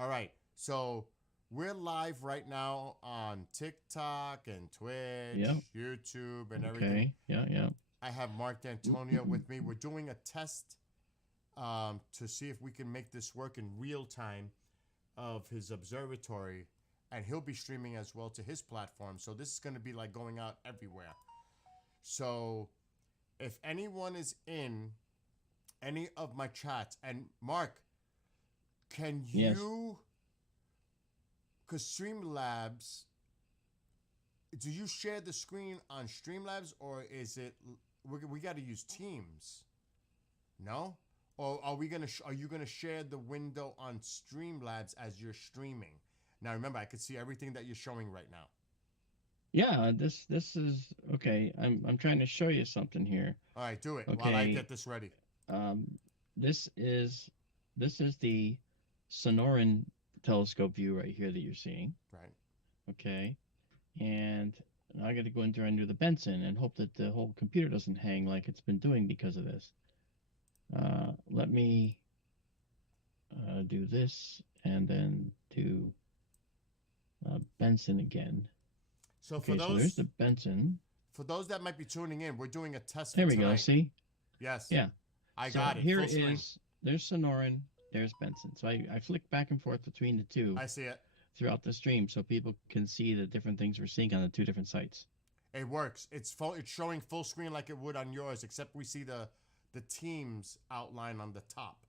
All right. So we're live right now on TikTok and Yep. Twitch, YouTube, and everything. Okay. Yeah. Yeah. I have Mark D'Antonio with me. We're doing a test to see if we can make this work in real time of his observatory, and he'll be streaming as well to his platform. So this is going to be like going out everywhere. So if anyone is in any of my chats, and Mark, can Yes. you, because Streamlabs, do you share the screen on Streamlabs, or is it we got to use Teams? No, or are we gonna are you gonna share the window on Streamlabs as you're streaming? Now remember, I could see everything that you're showing right now. Yeah. This is okay. I'm trying to show you something here. All right, do it while I get Okay. this ready. Um, this is this is the Sonoran telescope view right here that you're seeing. Right. Okay. And I got to go in there and do the Benson and hope that the whole computer doesn't hang like it's been doing because of this. Let me do this and then do Benson again. So Okay, so there's the Benson. for those that might be tuning in, we're doing a test for There we go. tonight. See? Yes, Yeah. I So got it. here Full screen. is there's Sonoran, there's Benson. So I flick back and forth between the two I see it. throughout the stream so people can see the different things we're seeing on the two different sites. It works. It's full. It's showing full screen like it would on yours, except we see the teams outline on the top.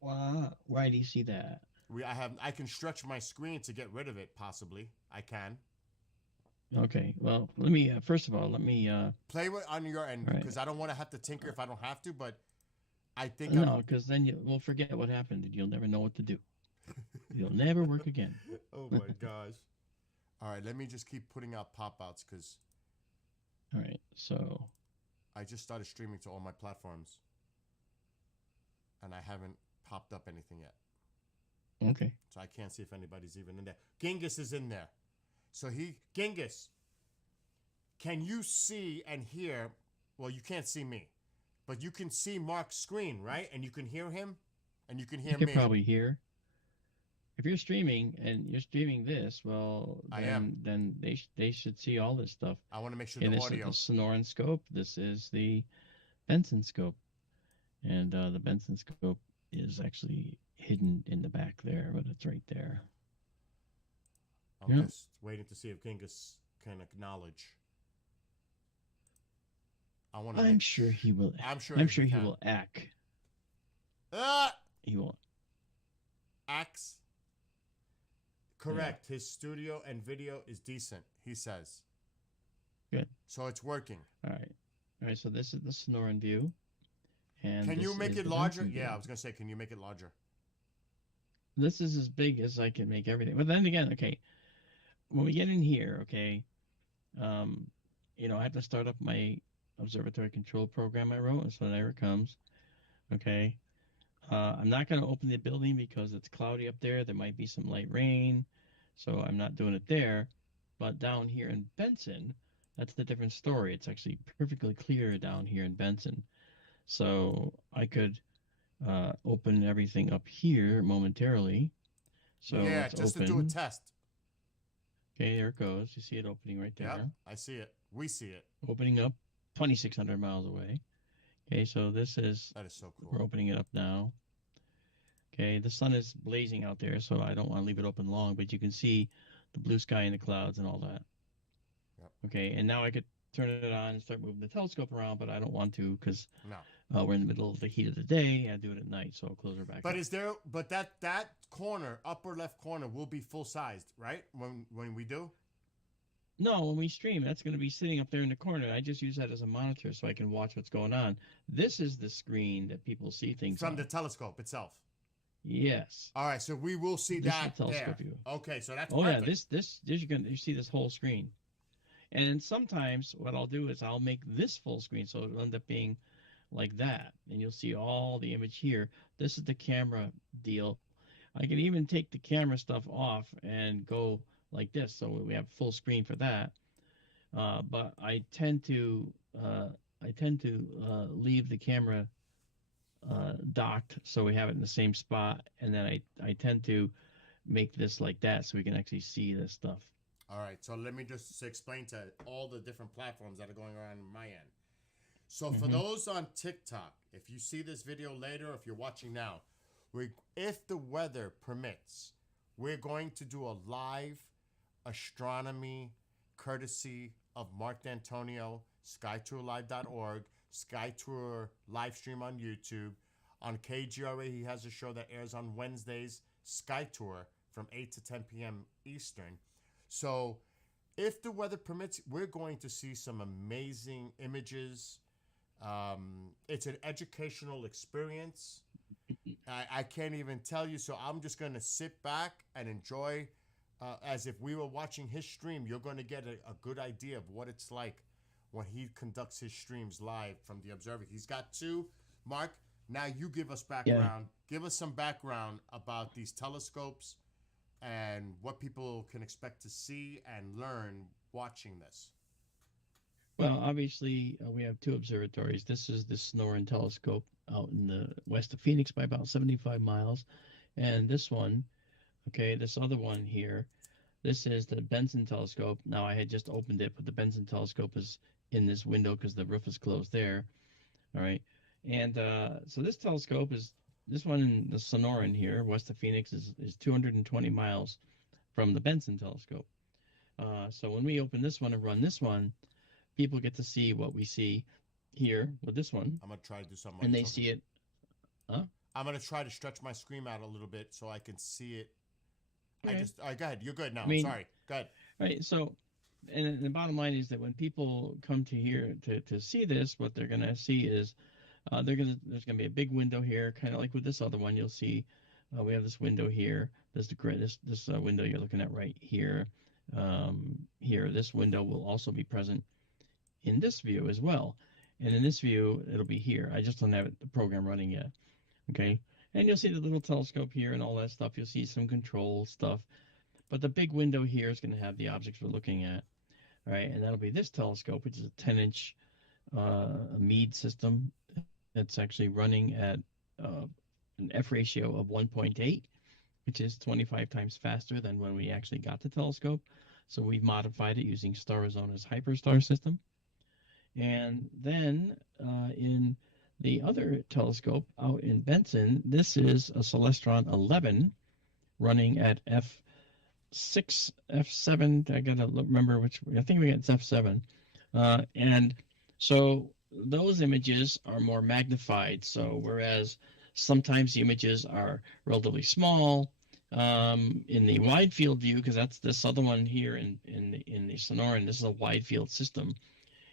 Wow. Why do you see that? I can stretch my screen to get rid of it. Possibly I can Okay. Well, let me first of all let me play with on your end all right. because I don't want to have to tinker if I don't have to. But I think No, I'm. because then you will forget what happened and you'll never know what to do. You'll never work again. Oh my gosh! All right, let me just keep putting out pop outs because All right. So I just started streaming to all my platforms and I haven't popped up anything yet, okay. so I can't see if anybody's even in there. Genghis is in there, so Genghis. Can you see and hear? Well, you can't see me, but you can see Mark's screen, right? And you can hear him, and you can You hear could me. probably hear if you're streaming and you're streaming this, well, I am. then they should see all this stuff. I want to make sure Okay, the this is the audio. Sonoran scope. This is the Benson scope, and the Benson scope is actually hidden in the back there, but it's right there. I'm Yep. just waiting to see if Genghis can acknowledge. I want to I'm make. sure he will. I'm sure I'm he sure he can. will act. Ah, He will. Axe. Yeah. Correct. His studio and video is decent. He says. Good. So it's working. All right. All right. So this is the Sonoran view, and Can you this make is it the larger? Benson Yeah, I view. was gonna say, can you make it larger? This is as big as I can make everything. But then again, okay, when we get in here, okay, um, I have to start up my observatory control program I wrote, and so there it comes. Okay. I'm not going to open the building because it's cloudy up there. There might be some light rain, so I'm not doing it there. But down here in Benson, that's a different story. It's actually perfectly clear down here in Benson. So I could open everything up here momentarily. So Yeah, let's just to do a open. test. Okay, there it goes. You see it opening right Yep, there. I see it. We see it. Opening up 2,600 miles away. Okay, so this is, That is so we're cool. opening it up now. Okay, the sun is blazing out there, so I don't want to leave it open long, but you can see the blue sky and the clouds and all that. Yep. Okay, and now I could turn it on and start moving the telescope around, but I don't want to because No. we're in the middle of the heat of the day. I do it at night, so I'll close her back But up. is there? But that corner, upper left corner, will be full sized, right? When we do No, when we stream, that's going to be sitting up there in the corner. I just use that as a monitor so I can watch what's going on. This is the screen that people see things from the on. telescope itself. Yes. All right, so we will see This is the that telescope there. view. Okay, so that's Oh yeah, perfect. this you see this whole screen. And sometimes what I'll do is I'll make this full screen so it'll end up being like that. And you'll see all the image here. This is the camera deal. I can even take the camera stuff off and go like this. So we have full screen for that. But I tend to leave the camera docked, so we have it in the same spot, and then I tend to make this like that so we can actually see this stuff. All right, so let me just explain to all the different platforms that are going around on my end. So for Hmm. those on TikTok, if you see this video later, if you're watching now, if the weather permits, we're going to do a live astronomy courtesy of Mark D'Antonio, skytourlive.org, Skytour live stream on YouTube. On KGRA, he has a show that airs on Wednesdays, Skytour, from 8 to 10 p.m. Eastern. So if the weather permits, we're going to see some amazing images. It's an educational experience. I can't even tell you. So I'm just going to sit back and enjoy as if we were watching his stream. You're going to get a good idea of what it's like when he conducts his streams live from the observer. He's got two. Mark, now you give us background. Yeah. Give us some background about these telescopes and what people can expect to see and learn watching this. Well, obviously, we have two observatories. This is the Sonoran telescope out in the west of Phoenix by about 75 miles. And this one, okay, this other one here, this is the Benson telescope. Now, I had just opened it, but the Benson telescope is in this window because the roof is closed there. All right. And so this telescope is, this one in the Sonoran here, west of Phoenix, is 220 miles from the Benson telescope. So when we open this one and run this one, people get to see what we see here with this one. I'm gonna try to do something. And they see it. Huh? I'm gonna try to stretch my screen out a little bit so I can see it. Okay. All right, go ahead. You're good now. Sorry. Go ahead. Right. So, and the bottom line is that when people come to here to see this, what they're gonna see is there's gonna be a big window here, kind of like with this other one. You'll see we have this window here. There's this window you're looking at right here. Here, this window will also be present in this view as well. And in this view, it'll be here. I just don't have the program running yet. Okay. And you'll see the little telescope here and all that stuff. You'll see some control stuff. But the big window here is going to have the objects we're looking at. All right. And that'll be this telescope, which is a 10-inch Meade system. It's actually running at an F ratio of 1.8, which is 25 times faster than when we actually got the telescope. So we've modified it using Starizona's Hyperstar system. And then in the other telescope out in Benson, this is a Celestron 11 running at F6, F7. I got to remember which, I think we got F7. And so those images are more magnified. So whereas sometimes the images are relatively small in the wide field view, because that's this other one here in the Sonoran, this is a wide field system.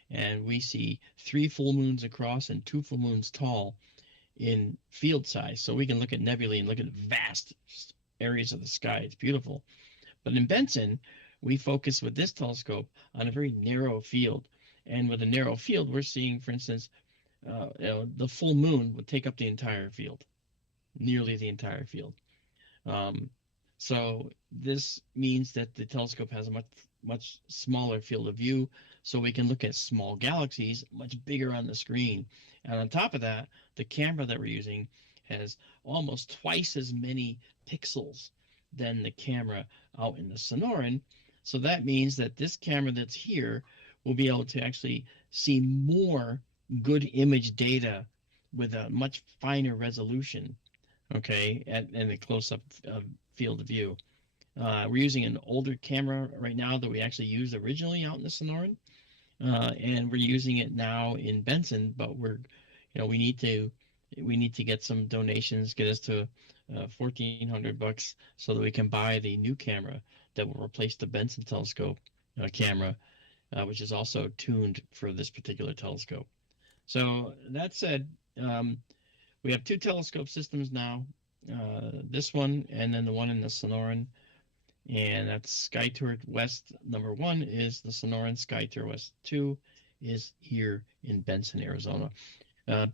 And we see 3 full moons across and 2 full moons tall in field size. So we can look at nebulae and look at vast areas of the sky. It's beautiful. But in Benson, we focus with this telescope on a very narrow field. And with a narrow field, we're seeing, for instance, the full moon would take up the entire field, nearly the entire field. So this means that the telescope has a much smaller field of view, so we can look at small galaxies much bigger on the screen. And on top of that, the camera that we're using has almost twice as many pixels than the camera out in the Sonoran. So that means that this camera that's here will be able to actually see more good image data with a much finer resolution, okay, and a close-up field of view. We're using an older camera right now that we actually used originally out in the Sonoran, and we're using it now in Benson. But we need to get some donations, get us to $1,400 so that we can buy the new camera that will replace the Benson telescope camera, which is also tuned for this particular telescope. So that said, we have 2 telescope systems now. This one and then the one in the Sonoran. And that's Skytour West number 1 is the Sonoran. Skytour West 2 is here in Benson, Arizona.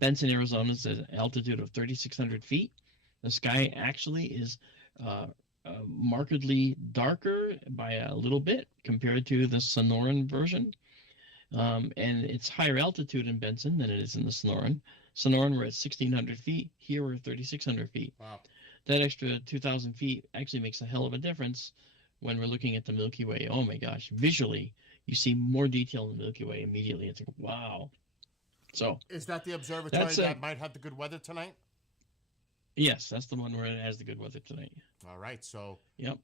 Benson, Arizona is an altitude of 3,600 feet. The sky actually is markedly darker by a little bit compared to the Sonoran version. And it's higher altitude in Benson than it is in the Sonoran. Sonoran, we're at 1,600 feet. Here, we're 3,600 feet. Wow. That extra 2,000 feet actually makes a hell of a difference when we're looking at the Milky Way. Oh my gosh, visually, you see more detail in the Milky Way immediately. It's like, wow. So Is that the observatory that's that might have the good weather tonight? yes, that's the one where it has the good weather tonight. All right. So Yep.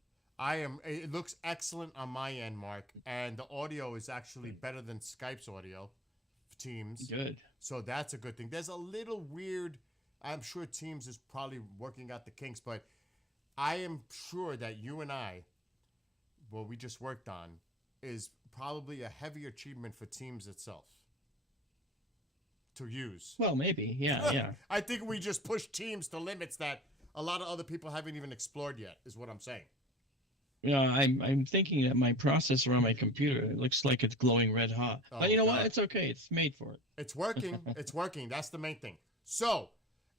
it looks excellent on my end, Mark, and the audio is actually better than Skype's audio, Teams. Good. So that's a good thing. There's a little weird. I'm sure Teams is probably working out the kinks, but I am sure that you and I, what we just worked on, is probably a heavier achievement for Teams itself to use. Well, maybe. Yeah. Yeah. I think we just pushed Teams to limits that a lot of other people haven't even explored yet, is what I'm saying. Yeah, I'm thinking that my processor on my computer, it looks like it's glowing red hot. Oh, But you know God. what? It's okay. It's made for it. It's working. It's working. That's the main thing. So,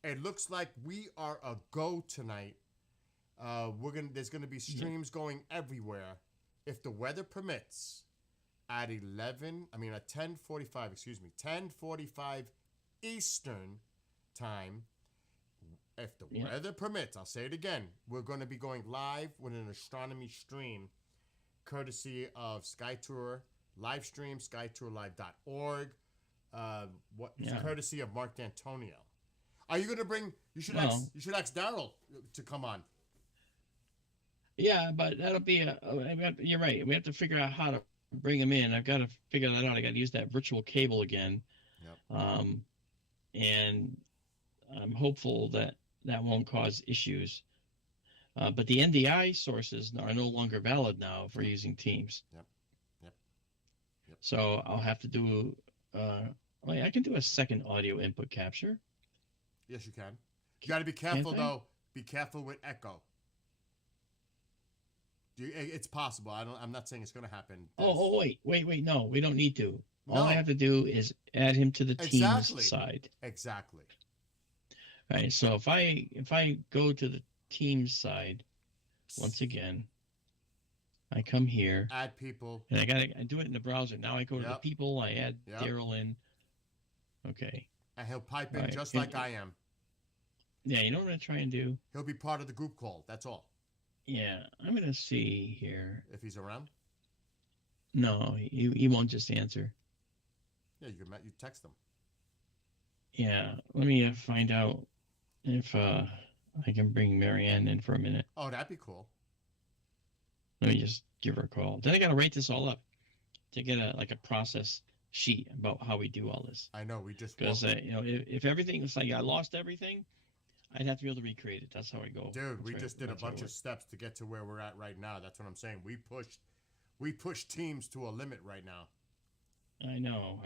it looks like we are a go tonight. There's gonna be streams going everywhere, if the weather permits. At 10:45 Eastern time. If the weather permits, I'll say it again. We're going to be going live with an astronomy stream, courtesy of SkyTour live stream, skytourlive.org. Courtesy of Mark D'Antonio. Are you going to bring? You should ask Daryl to come on. Yeah, but that'll be you're right. We have to figure out how to bring him in. I've got to figure that out. I got to use that virtual cable again. Yep. And I'm hopeful that won't cause issues. But the NDI sources are no longer valid now for using Teams. Yep. So I'll have to do. I can do a second audio input capture. Yes, you can. You got to be careful though. Be careful with echo. It's possible. I'm not saying it's going to happen. Wait. No, we don't need to. No. All I have to do is add him to the Teams side. Exactly. All right. So if I go to the Teams side, once again, I come here. Add people. And I do it in the browser. Now I go to the people. I add Daryl in. Okay. And he'll pipe in just like I am. Yeah. You know what I'm going to try and do? He'll be part of the group call. That's all. Yeah. I'm going to see here. If he's around? No, he won't just answer. Yeah, you text him. Yeah. Let me find out if I can bring Marianne in for a minute. Oh, that'd be cool. Let me just give her a call. Then I got to write this all up to get a process sheet about how we do all this. I know, we just... Because, if everything was like I lost everything, I'd have to be able to recreate it. That's how I go. Dude, we just did a bunch of steps to get to where we're at right now. That's what I'm saying. We pushed Teams to a limit right now. I know.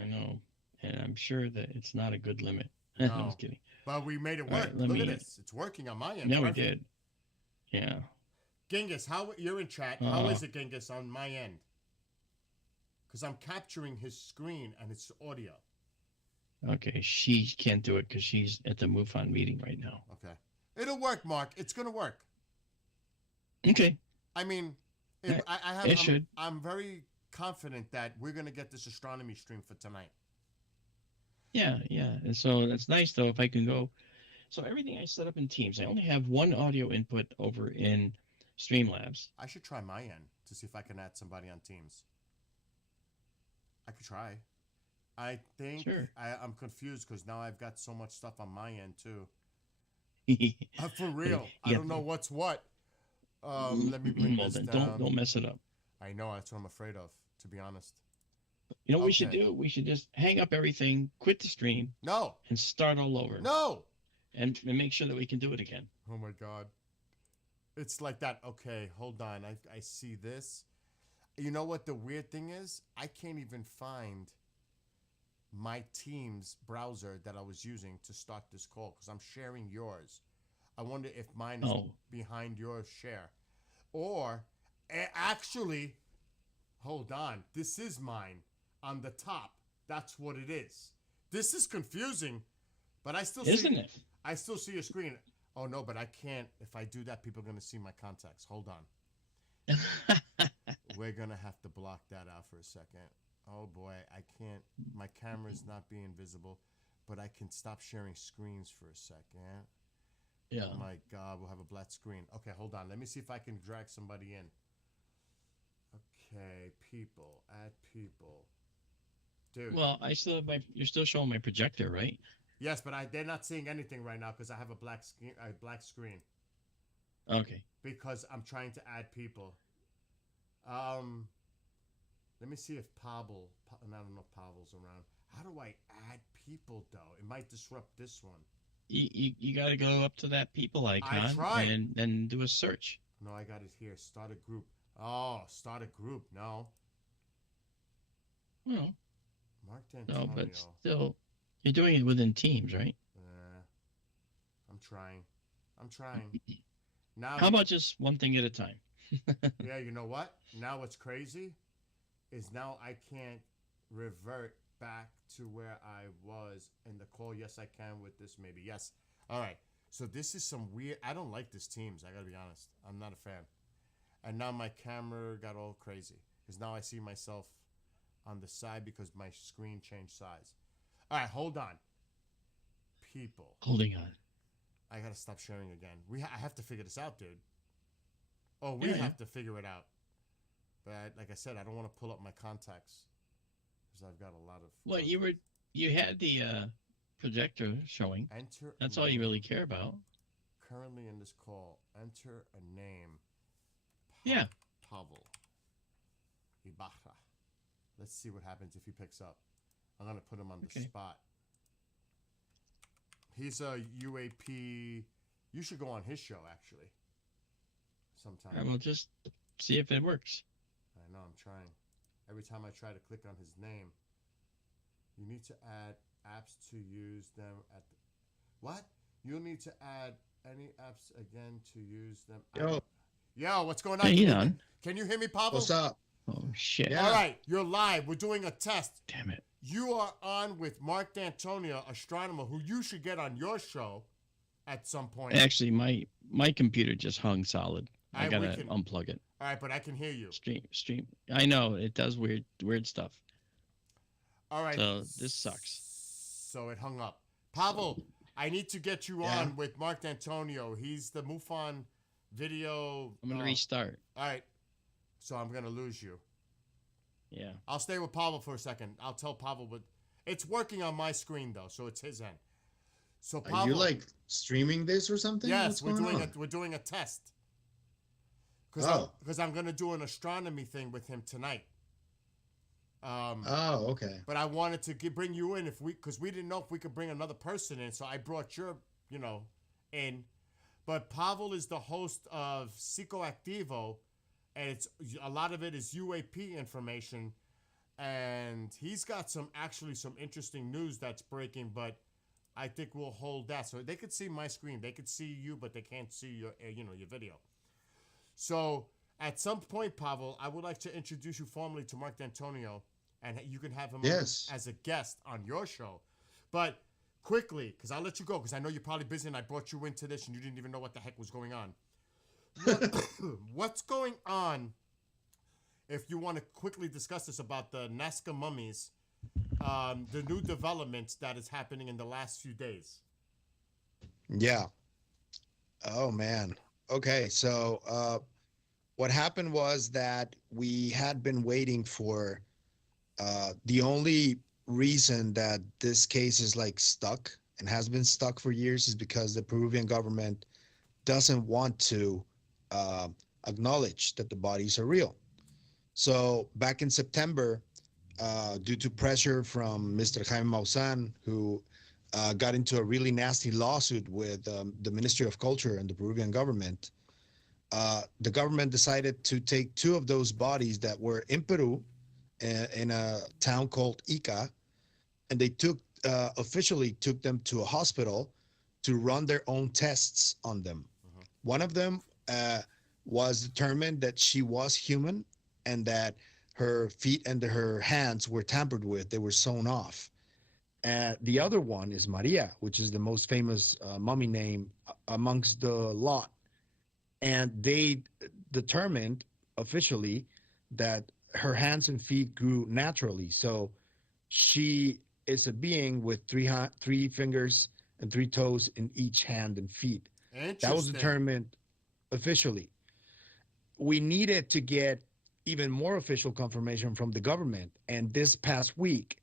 And I'm sure that it's not a good limit. No. I'm just kidding. But we made it work. Right, Look at this. It's working on my end. Yeah, we did. Yeah. Genghis, you're in chat. How is it, Genghis, on my end? Because I'm capturing his screen and his audio. Okay, she can't do it because she's at the MUFON meeting right now. Okay. It'll work, Mark. It's going to work. Okay. I mean, I'm very confident that we're going to get this astronomy stream for tonight. Yeah. And so that's nice, though, if I can go. So everything I set up in Teams, I only have one audio input over in Streamlabs. I should try my end to see if I can add somebody on Teams. I could try. I think Sure. I'm confused because now I've got so much stuff on my end, too. For real. I don't know what's what. Let me bring this down. Don't mess it up. I know. That's what I'm afraid of, to be honest. You know what we should do? We should just hang up everything, quit the stream. No. And start all over. No. And make sure that we can do it again. Oh, my God. It's like that. Okay, hold on. I see this. You know what the weird thing is? I can't even find my Teams browser that I was using to start this call because I'm sharing yours. I wonder if mine is behind your share. Or, actually, hold on. This is mine on the top. That's what it is. This is confusing, but I still Isn't it? I still see your screen. Oh, no, but I can't. If I do that, people are going to see my contacts. Hold on. We're going to have to block that out for a second. Oh, boy. I can't. My camera's not being visible. but I can stop sharing screens for a second. Yeah. Oh my God, we'll have a black screen. Okay, hold on. Let me see if I can drag somebody in. Okay, people, add people. Dude. Well, I still have my. You're still showing my projector, right? Yes, but they're not seeing anything right now because I have a black screen. Okay. Because I'm trying to add people. Let me see if Pavel. I don't know if Pavel's around. How do I add people though? It might disrupt this one. You got to go up to that people icon tried. and then do a search. No, I got it here. Start a group. Oh, start a group. No. Well, Mark no, D'Antonio. but still, you're doing it within Teams, right? I'm trying. Now. How about just one thing at a time? Yeah, you know what? Now what's crazy is now I can't revert back to where I was in the call. Yes, I can with this maybe. Yes. All right. So this is some weird. I don't like this Teams. I gotta be honest. I'm not a fan. And now my camera got all crazy because now I see myself on the side because my screen changed size. All right, hold on. People. Holding on. I gotta stop sharing again. I have to figure this out, dude. Oh, we Yeah. have to figure it out. But like I said, I don't want to pull up my contacts because I've got a lot of. Well, you had the projector showing. Enter. That's all you really care about. Currently in this call, enter a name. Yeah. Pavel Ibarra. Let's see what happens if he picks up. I'm gonna put him on the spot. He's a UAP. You should go on his show actually. Sometime. I will just see if it works. I know, I'm trying. Every time I try to click on his name, you need to add apps to use them at the, what? You'll need to add any apps again to use them. Yo, what's going on? Hey, on. Can you hear me, Pablo? What's up? Oh, shit. Yeah. All right, you're live. We're doing a test. Damn it. You are on with Mark D'Antonio, astronomer, who you should get on your show at some point. Actually, my computer just hung solid. I All right, gotta unplug it. All right, but I can hear you. Stream. I know it does weird stuff. All right. So this sucks. So it hung up. Pavel, I need to get you on with Mark D'Antonio. He's the MUFON video. I'm gonna restart. All right. So I'm gonna lose you. Yeah. I'll stay with Pavel for a second. I'll tell Pavel, but it's working on my screen though, so it's his end. So Pavel, Are you like streaming this or something? yes, What's going on? we're doing a test. Oh. Because I'm gonna do an astronomy thing with him tonight. Oh, okay. But I wanted to bring you in because we didn't know if we could bring another person in, so I brought your, in. But Pavel is the host of Psicoactivo, and it's a lot of it is UAP information, and he's got some interesting news that's breaking. But I think we'll hold that so they could see my screen, they could see you, but they can't see your your video. So at some point, Pavel, I would like to introduce you formally to Mark D'Antonio, and you can have him as a guest on your show. But quickly, because I'll let you go, because I know you're probably busy, and I brought you into this, and you didn't even know what the heck was going on. What's going on, if you want to quickly discuss this, about the Nazca mummies, the new developments that is happening in the last few days? Yeah. Oh, man. Okay, so what happened was that we had been waiting for the only reason that this case is like stuck and has been stuck for years is because the Peruvian government doesn't want to acknowledge that the bodies are real. So back in September, due to pressure from Mr. Jaime Maussan, who got into a really nasty lawsuit with the Ministry of Culture and the Peruvian government, the government decided to take two of those bodies that were in Peru, in a town called Ica, and they officially took them to a hospital to run their own tests on them. Uh-huh. One of them was determined that she was human and that her feet and her hands were tampered with. They were sewn off. The other one is Maria, which is the most famous mummy name amongst the lot. And they determined officially that her hands and feet grew naturally. So she is a being with three fingers and three toes in each hand and feet. Interesting. That was determined officially. We needed to get even more official confirmation from the government. And this past week,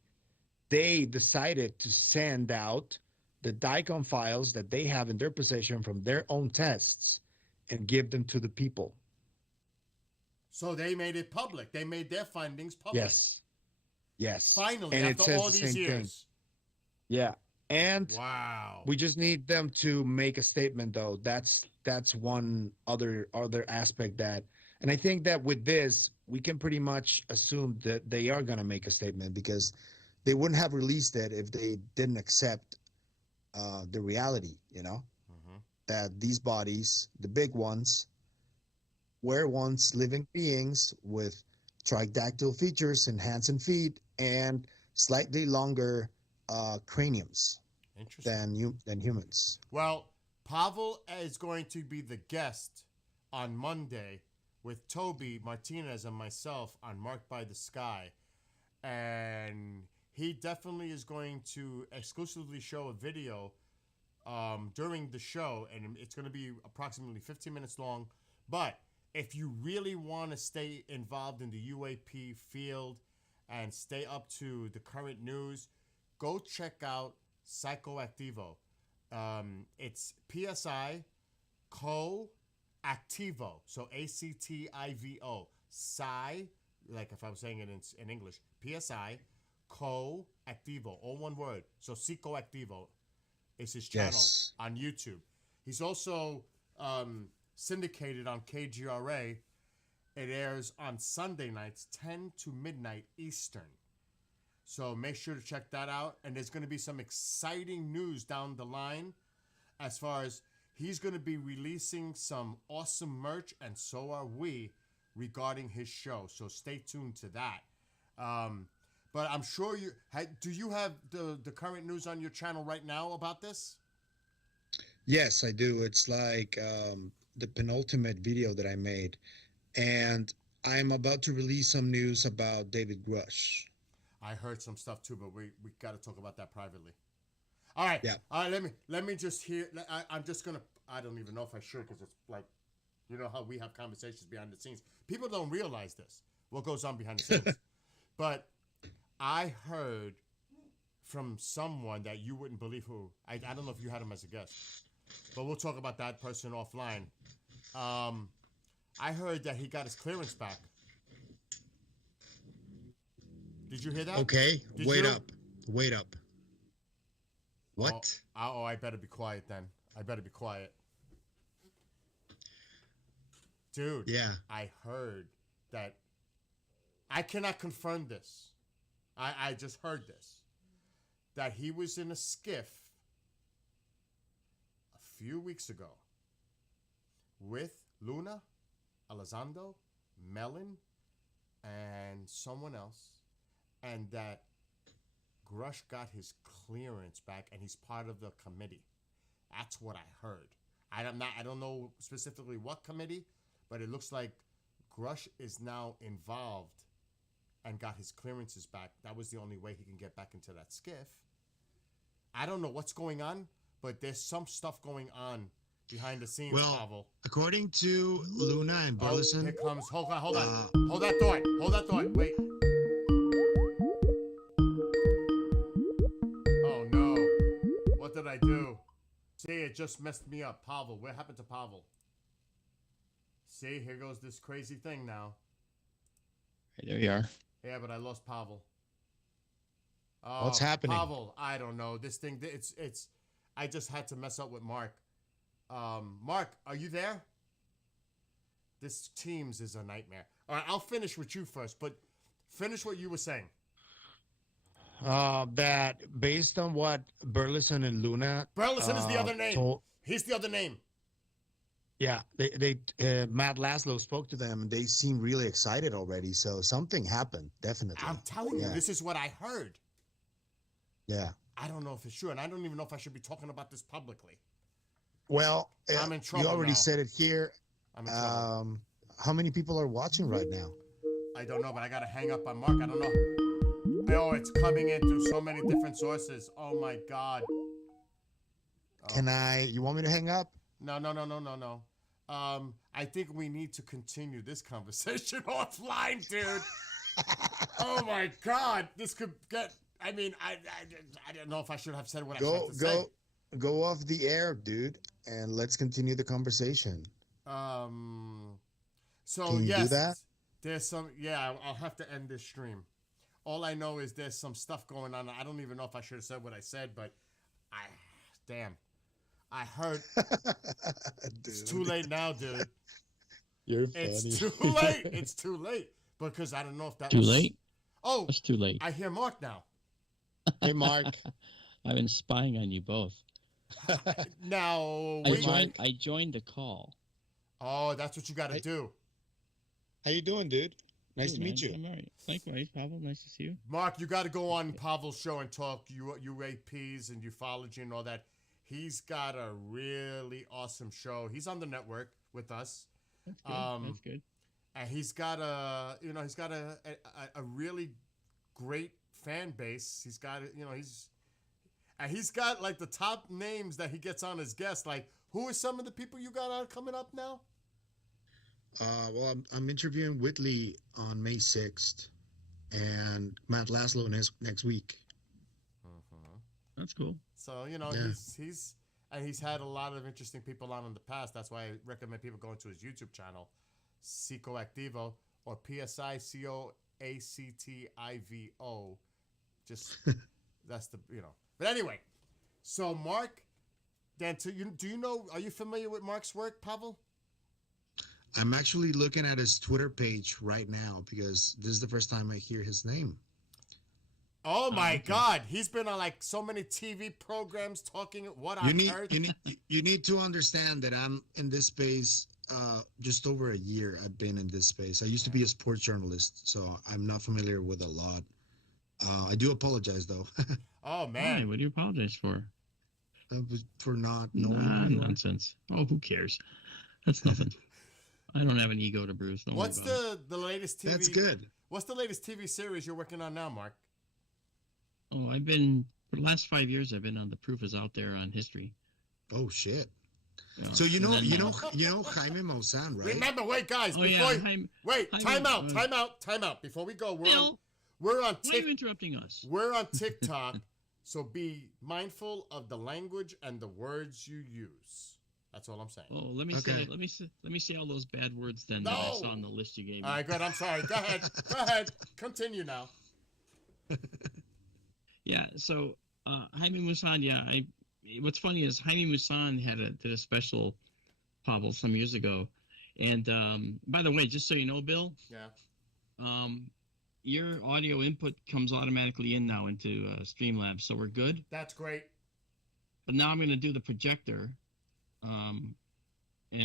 they decided to send out the DICOM files that they have in their possession from their own tests and give them to the people. So they made it public. They made their findings public. Yes. Yes. Finally, And it after says all the these same thing. years. Yeah. And Wow. we just need them to make a statement, though. That's one other aspect that, and I think that with this, we can pretty much assume that they are going to make a statement, because they wouldn't have released it if they didn't accept the reality, that these bodies, the big ones, were once living beings with tridactyl features in hands and feet and slightly longer craniums Interesting. than humans. Well, Pavel is going to be the guest on Monday with Toby Martinez and myself on Marked by the Sky. And he definitely is going to exclusively show a video during the show, and it's going to be approximately 15 minutes long. But if you really want to stay involved in the UAP field and stay up to the current news, go check out Psychoactivo. It's PSI Coactivo. So ACTIVO. Psy, like if I was saying it in English, PSI Coactivo. All one word. So Psychoactivo is his channel on YouTube. He's also syndicated on KGRA. It airs on Sunday nights, 10 to midnight Eastern. So make sure to check that out. And there's going to be some exciting news down the line as far as he's going to be releasing some awesome merch, and so are we, regarding his show. So stay tuned to that. But I'm sure do you have the current news on your channel right now about this? Yes, I do. It's like the penultimate video that I made. And I'm about to release some news about David Grush. I heard some stuff too, but we got to talk about that privately. All right. Yeah. All right. Let me just hear. I'm just gonna. I don't even know if I should, because it's like, you know how we have conversations behind the scenes. People don't realize this, what goes on behind the scenes. But I heard from someone that you wouldn't believe who. I don't know if you had him as a guest, but we'll talk about that person offline. I heard that he got his clearance back. Did you hear that? Okay, wait up. Oh, What? I better be quiet then. I better be quiet. Dude, Yeah. I heard that. I cannot confirm this. I just heard this. That he was in a skiff a few weeks ago with Luna, Elizondo, Melon, and someone else. And that Grush got his clearance back, and he's part of the committee. That's what I heard. I don't know specifically what committee, but it looks like Grush is now involved and got his clearances back. That was the only way he can get back into that skiff. I don't know what's going on, but there's some stuff going on behind the scenes, Pavel. According to Luna and Burleson. Here comes. Hold on. Hold that thought. Wait. Oh no! What did I do? See, it just messed me up. Pavel, what happened to Pavel? See, here goes this crazy thing now. There you are. Yeah, but I lost Pavel. Oh, What's happening? Pavel, I don't know. This thing, it's. I just had to mess up with Mark. Mark, are you there? This Teams is a nightmare. All right, I'll finish with you first, but finish what you were saying. That based on what Burleson and Luna. Burleson is the other name. He's the other name. Yeah, they Matt Laszlo spoke to them, and they seem really excited already. So something happened, definitely. I'm telling you, this is what I heard. Yeah. I don't know if it's true, and I don't even know if I should be talking about this publicly. Well, I'm in trouble you already now. said it here. I'm in trouble. How many people are watching right now? I don't know, but I gotta hang up on Mark. I don't know. Oh, it's coming in through so many different sources. Oh my God. Can I? You want me to hang up? No. I think we need to continue this conversation offline, dude. Oh my God, this could get. I mean, I don't know if I should have said what I Go had to say. go off the air, dude, and let's continue the conversation. So Can you yes, do that? there's some. Yeah, I'll have to end this stream. All I know is there's some stuff going on. I don't even know if I should have said what I said, but damn, I heard. It's too late now, dude. You're It's too late. It's too late because I don't know if that Too was late? Oh, It's too late. I hear Mark now. Hey, Mark. I've been spying on you both. Now, I joined the call. Oh, that's what you got to Hey. do. How you doing, dude? Nice Hey, to meet man, you. I'm all right. Likewise, Pavel. Nice to see you. Mark, you got to go on Pavel's show and talk UAPs and ufology and all that. He's got a really awesome show. He's on the network with us. That's good. That's good. And he's got a really great fan base. He's got he's got like the top names that he gets on as guests. Like, who are some of the people you got on coming up now? Well, I'm interviewing Whitley on May 6th, and Matt Laszlo next week. That's cool. So Yeah. he's had a lot of interesting people on in the past. That's why I recommend people going to his YouTube channel, Psicoactivo, or PSICOACTIVO. Just that's the. But anyway, so Mark, Dan, do you know? Are you familiar with Mark's work, Pavel? I'm actually looking at his Twitter page right now because this is the first time I hear his name. Oh my okay. God, he's been on like so many TV programs talking what I've heard. You need to understand that I'm in this space just over a year. I've been in this space. I used to be a sports journalist, so I'm not familiar with a lot. I do apologize though. Oh Why? man, What do you apologize for? For not Nah, knowing. nonsense. Oh, who cares? That's nothing. I don't have an ego to bruise. Don't what's worry about the latest TV? That's good. What's the latest TV series you're working on now, Mark? Oh, for the last 5 years, I've been on The Proof Is Out There on history. Oh shit. Yeah. So you know And then, you know Jaime Maussan, right? Remember, wait, guys, Oh before yeah, Jaime, time out. Before we go, Bill, we're on why are you TikTok. interrupting us? We're on TikTok, so be mindful of the language and the words you use. That's all I'm saying. Oh, let me Okay. say all those bad words then that I No! saw on the list you gave me. All right, good. I'm sorry. Go ahead. Go ahead. Continue now. Yeah, so Jaime Maussan, what's funny is Jaime Maussan did a special, Pavel, some years ago. And by the way, just so you know, Bill, Yeah. your audio input comes automatically in now into Streamlabs, so we're good. That's great. But now I'm going to do the projector and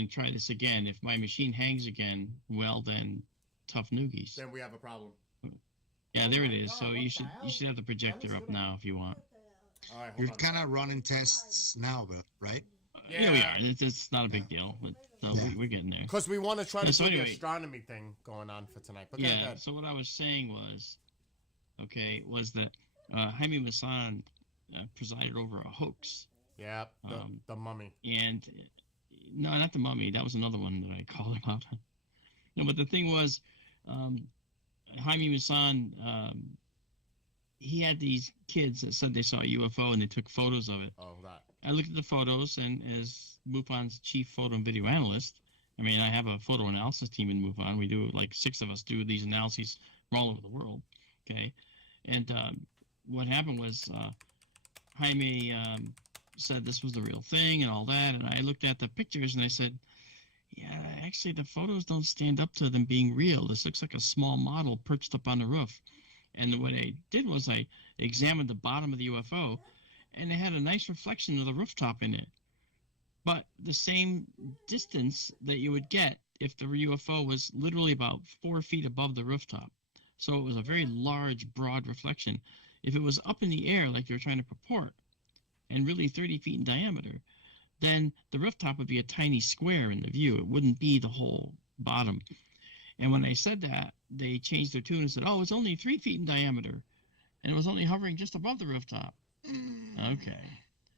try this again. If my machine hangs again, well, then tough noogies. Then we have a problem. Yeah, there it is. God, So what you the should hell? have the projector up now if you want. All right, You're hold on. kind of running tests now, but right? Yeah, we are. It's not a big deal, but Yeah. we're getting there. Because we want to try to Yeah, so do the anyway. astronomy thing going on for tonight. But go Yeah. ahead. So what I was saying was that Jaime Maussan presided over a hoax, Yeah, the mummy. and no, not the mummy. That was another one that I called him out on. No, but the thing was, Jaime Maussan, he had these kids that said they saw a UFO and they took photos of it. Oh, that. I looked at the photos, and as MUFON's chief photo and video analyst, I mean, I have a photo analysis team in MUFON. We do, like, 6 of us do these analyses from all over the world, okay? And what happened was Jaime said this was the real thing and all that, and I looked at the pictures, and I said, yeah, actually, the photos don't stand up to them being real. This looks like a small model perched up on the roof. And what I did was I examined the bottom of the UFO, and it had a nice reflection of the rooftop in it. But the same distance that you would get if the UFO was literally about 4 feet above the rooftop. So it was a very large, broad reflection. If it was up in the air like you're trying to purport, and really 30 feet in diameter, then the rooftop would be a tiny square in the view. It wouldn't be the whole bottom. And when I said that, they changed their tune and said, oh, it's only 3 feet in diameter. and it was only hovering just above the rooftop. Okay.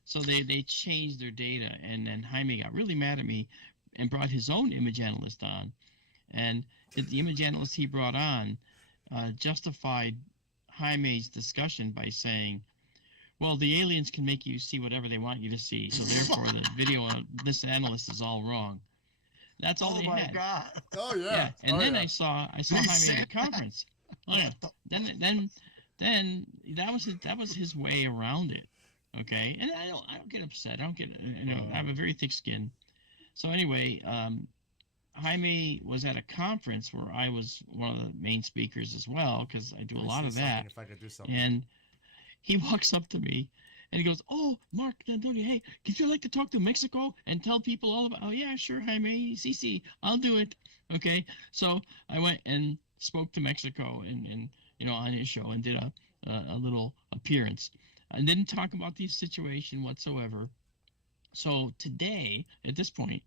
So they changed their data, and then Jaime got really mad at me and brought his own image analyst on. And the image analyst he brought on justified Jaime's discussion by saying, well, the aliens can make you see whatever they want you to see, so therefore the video of this analyst is all wrong. That's all they had. Oh my God. Oh yeah. Yeah, and Oh, then yeah. I saw Jaime at a conference. Oh yeah. Then that was his way around it. Okay, and I don't get upset. I don't get, I have a very thick skin. So anyway, Jaime was at a conference where I was one of the main speakers as well, because I do Let a me lot see of that. If I could do something. And he walks up to me and he goes, "Oh, Mark D'Antoni, hey, could you like to talk to Mexico and tell people all about?" "Oh yeah, sure, Jaime, CC, I'll do it." Okay, so I went and spoke to Mexico and on his show and did a little appearance. I didn't talk about the situation whatsoever. So today, at this point,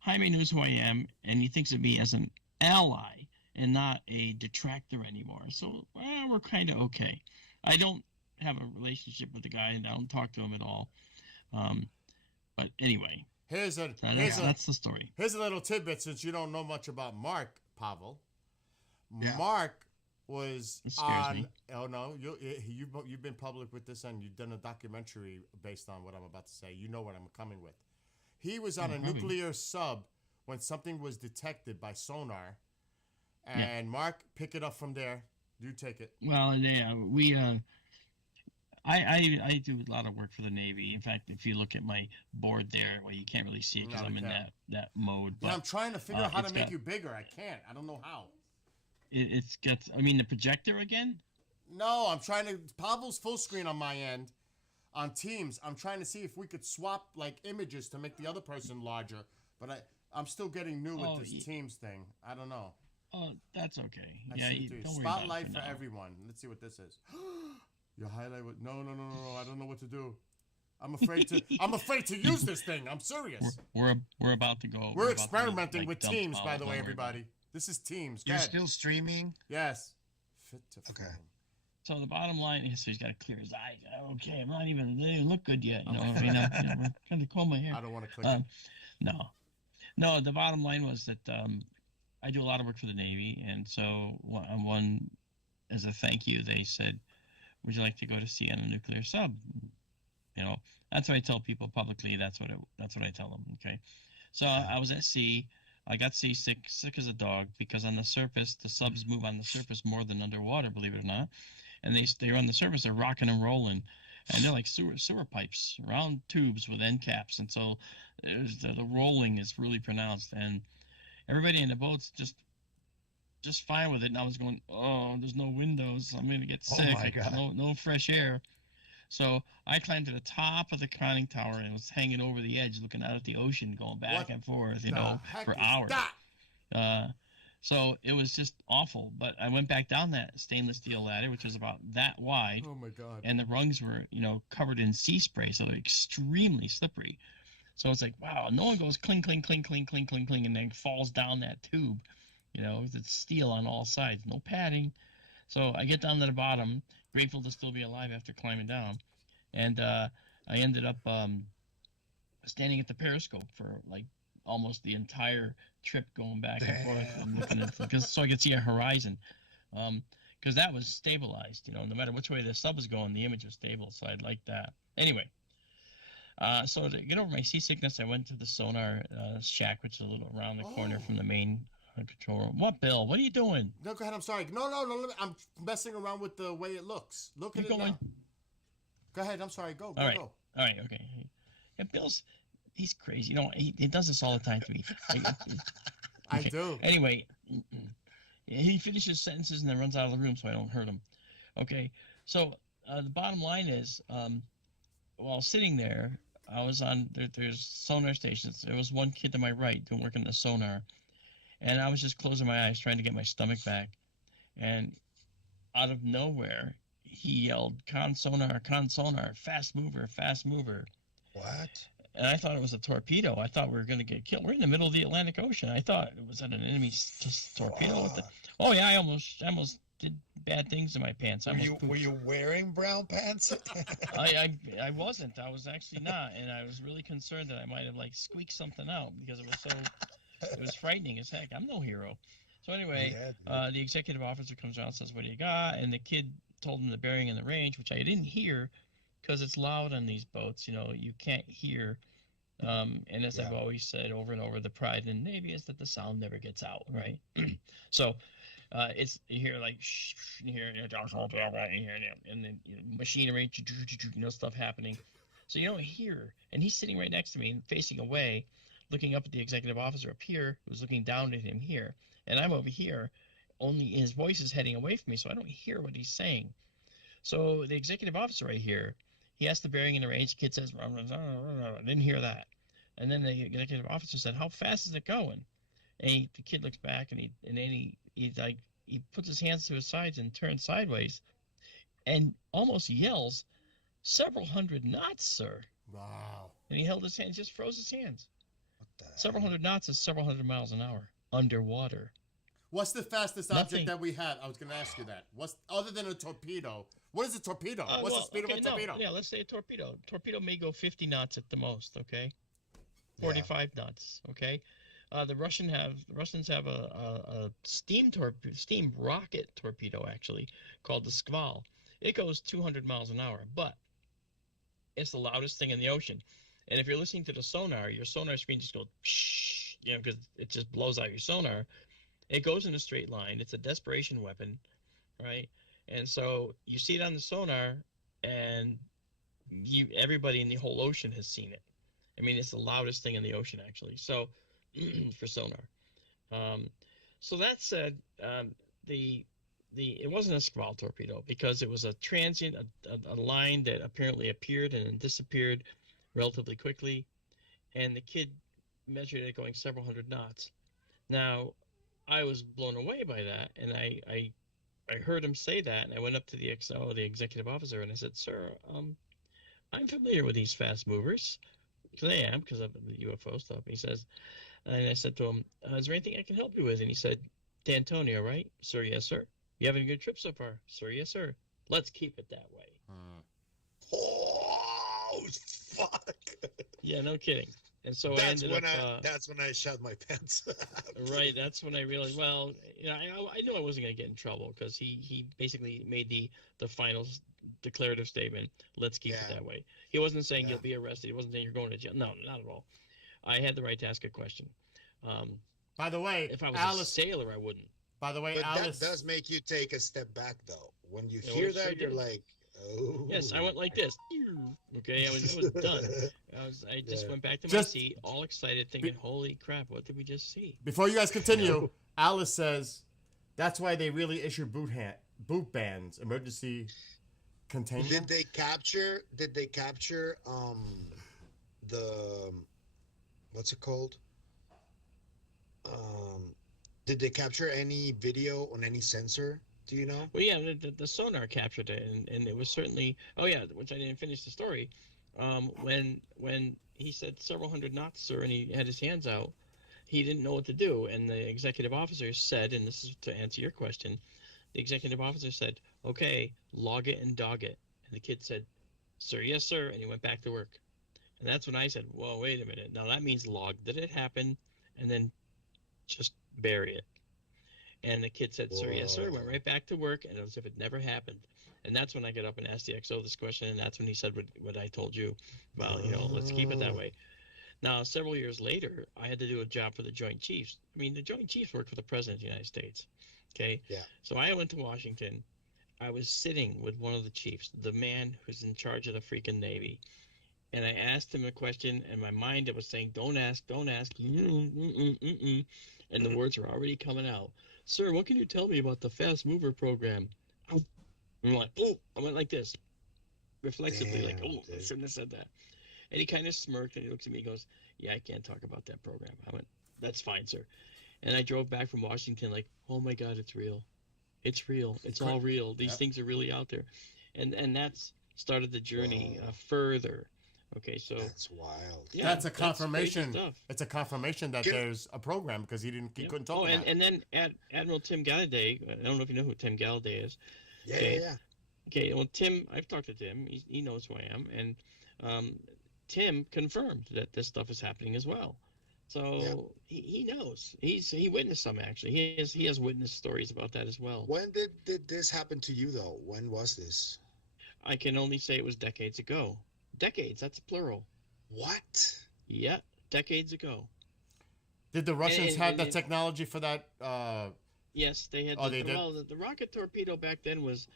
Jaime knows who I am, and he thinks of me as an ally and not a detractor anymore. So we're kind of okay. I don't have a relationship with the guy, and I don't talk to him at all. But anyway, Here's that's the story. Here's a little tidbit, since you don't know much about Mark, Pavel. Yeah. Mark was It scares me. Oh no, you've been public with this, and you've done a documentary based on what I'm about to say. You know what I'm coming with. He was on a probably. nuclear sub when something was detected by sonar, and Mark, pick it up from there. You take it. Well, I do a lot of work for the Navy. In fact, if you look at my board there, well, you can't really see it because No, I'm we in can't. that mode. But Yeah, I'm trying to figure out how to it's make got- you bigger. I can't. I don't know how. it's got. I mean, the projector again. No, I'm trying to. Pavel's full screen on my end. On Teams, I'm trying to see if we could swap like images to make the other person larger. But I'm still getting new with this Teams thing. I don't know. Oh, that's okay. I Yeah, see you, it too. don't worry about it Spotlight for for now. everyone. Let's see what this is. Your highlight with no. I don't know what to do. I'm afraid to. I'm afraid to use this thing. I'm serious. We're about to go. We're about to, experimenting like, with dump Teams, all by of the them. way, Don't worry about it. everybody. This is Teams. Go You're ahead. still streaming? Yes. Fit to Okay. frame. So the bottom line is, so he's got to clear his eyes. Okay, I'm not even. They didn't look good yet. You know, I mean, I'm trying to comb my hair. I don't want to click Um, no. The bottom line was that I do a lot of work for the Navy, and so one as a thank you, they said, "Would you like to go to sea on a nuclear sub?" You know, that's what I tell people publicly. That's what I tell them. Okay, so I was at sea. I got seasick, sick as a dog, because on the surface, the subs move on the surface more than underwater, believe it or not. And they're on the surface, they're rocking and rolling, and they're like sewer pipes, round tubes with end caps, and so the rolling is really pronounced, and everybody in the boat's just fine with it. And I was going, oh, there's no windows, I'm gonna get sick. my God. No fresh air. So I climbed to the top of the conning tower and was hanging over the edge, looking out at the ocean, going back What and forth, the heck for is hours. that? So it was just awful. But I went back down that stainless steel ladder, which was about that wide, Oh my God. and the rungs were, covered in sea spray, so they're extremely slippery. So it's like, wow, no one goes cling, cling, cling, cling, cling, cling, cling, and then falls down that tube. It's steel on all sides, no padding. So I get down to the bottom, grateful to still be alive after climbing down, and I ended up standing at the periscope for like almost the entire trip, going back and forth and looking at so I could see a horizon, because that was stabilized. No matter which way the sub was going, the image was stable. So I'd like that. Anyway, so to get over my seasickness, I went to the sonar shack, which is a little around the corner from the main control room. What, Bill? What are you doing? No, go ahead. I'm sorry. No. I'm messing around with the way it looks. Look at Keep it going. now. Go ahead. I'm sorry. Go. All right. Go. All right. Okay. Yeah, he's crazy. He does this all the time to me. I Okay. do. Anyway, he finishes sentences and then runs out of the room so I don't hurt him. Okay. So the bottom line is, while sitting there, I was on there's sonar stations. There was one kid to my right doing work in the sonar, and I was just closing my eyes trying to get my stomach back, and out of nowhere he yelled, con sonar, fast mover, fast mover. What? And I thought it was a torpedo. I thought we were going to get killed. We're in the middle of the Atlantic Ocean. I thought it was an enemy torpedo. Oh yeah, I almost did bad things in my pants. I Were almost you pooped. were you wearing brown pants? I wasn't. I was actually not, and I was really concerned that I might have like squeaked something out because it was frightening as heck. I'm no hero. So anyway, Yeah, dude. the executive officer comes around and says, "What do you got?" And the kid told him the bearing and the range, which I didn't hear because it's loud on these boats. You know, you can't hear. And as I've Yeah. always said over and over, the pride in the Navy is that the sound never gets out, right? So it's you hear like shh, you hear and then machinery, stuff happening. So you don't hear, and he's sitting right next to me, facing away, looking up at the executive officer up here, who's looking down at him here, and I'm over here. Only his voice is heading away from me, so I don't hear what he's saying. So the executive officer right here, he asked the bearing and the range. The kid says, I didn't hear that. And then the executive officer said, how fast is it going? And the kid looks back and he puts his hands to his sides and turns sideways and almost yells, several hundred knots, sir. Wow. And he held his hands, just froze his hands. What the Several heck? hundred knots is several hundred miles an hour underwater. What's the fastest Nothing. object that we had? I was going to ask you that. What's other than a torpedo? What is a torpedo? What's the speed of a torpedo? Yeah, let's say a torpedo. Torpedo may go 50 knots at the most, okay? 45 knots, okay? The Russians have a steam rocket torpedo actually called the Skval. It goes 200 miles an hour, but it's the loudest thing in the ocean. And if you're listening to the sonar, your sonar screen just goes psh, you know, because it just blows out your sonar. It goes in a straight line. It's a desperation weapon, right? And so you see it on the sonar, and everybody in the whole ocean has seen it. I mean, it's the loudest thing in the ocean, actually. So, for sonar. So that said, it wasn't a Skval torpedo because it was a transient, a line that apparently appeared and then disappeared relatively quickly, and the kid measured it going several hundred knots. Now, I was blown away by that, and I heard him say that, and I went up to the XO, the executive officer, and I said, "Sir, I'm familiar with these fast movers." Because I am, because of the UFO stuff. He says, and I said to him, is there anything I can help you with? And he said, D'Antonio, right? Sir, yes, sir. You having a good trip so far? Sir, yes, sir. Let's keep it that way. Oh, fuck. Yeah, no kidding. And so That's I ended up... that's when I shut my pants. Right, that's when I realized, well, you know, I knew I wasn't going to get in trouble because he basically made the final declarative statement, let's keep it that way. He wasn't saying you'll be arrested. He wasn't saying you're going to jail. No, not at all. I had the right to ask a question. By the way, if I was Alice, a sailor, I wouldn't. By the way, But Alice, that does make you take a step back, though. When you Yeah, hear well, it that, sure you're did. like, oh. Yes, I went like this. Okay, I was done. I just went back to my Just- seat, all excited, thinking, holy crap, what did we just see? before you guys continue, Alice says that's why they really issue boot bans, emergency containment. Did they capture the what's it called? Did they capture any video on any sensor? Do you know? Well, yeah, the sonar captured it, and it was certainly. Oh yeah, which I didn't finish the story. When he said several hundred knots, sir, and he had his hands out, he didn't know what to do, and the executive officer said, and this is to answer your question, the executive officer said, "Okay, log it and dog it," and the kid said, "Sir, yes, sir," and he went back to work. And that's when I said, "Well, wait a minute. Now that means log that it happened, and then just bury it." And the kid said, "Sir, yes, sir." Went right back to work, and as if it never happened. And that's when I got up and asked the XO this question, and that's when he said what I told you. Well, you know, let's keep it that way. Now, several years later, I had to do a job for the Joint Chiefs. I mean, the Joint Chiefs worked for the President of the United States. Okay? Yeah. So I went to Washington. I was sitting with one of the chiefs, the man who's in charge of the freaking Navy. And I asked him a question, and my mind, it was saying, don't ask. And the words were already coming out. "Sir, what can you tell me about the fast mover program?" I'm like, oh, I went like this, reflexively, like, Damn, oh, I dude. shouldn't have said that. And he kind of smirked, and he looks at me and goes, "Yeah, I can't talk about that program." I went, "That's fine, sir." And I drove back from Washington like, oh my God, it's real. It's real. It's all real. These things are really out there. And that's started the journey further Okay, so That's wild. yeah, That's a crazy confirmation. stuff. It's a confirmation that Can- there's a program because he Yep. couldn't talk Oh, about it. and then Admiral Tim Galladay. I don't know if you know who Tim Galladay is. Yeah, Okay. yeah. Okay, well, Tim, I've talked to Tim. He knows who I am, and Tim confirmed that this stuff is happening as well. So he knows. He witnessed some actually. He has witnessed stories about that as well. When did this happen to you though? When was this? I can only say it was decades ago. Decades. That's plural. What? Yeah, decades ago. Did the Russians and- have and the it- technology for that? Yes, they had. Oh, they did? Well, the rocket torpedo back then was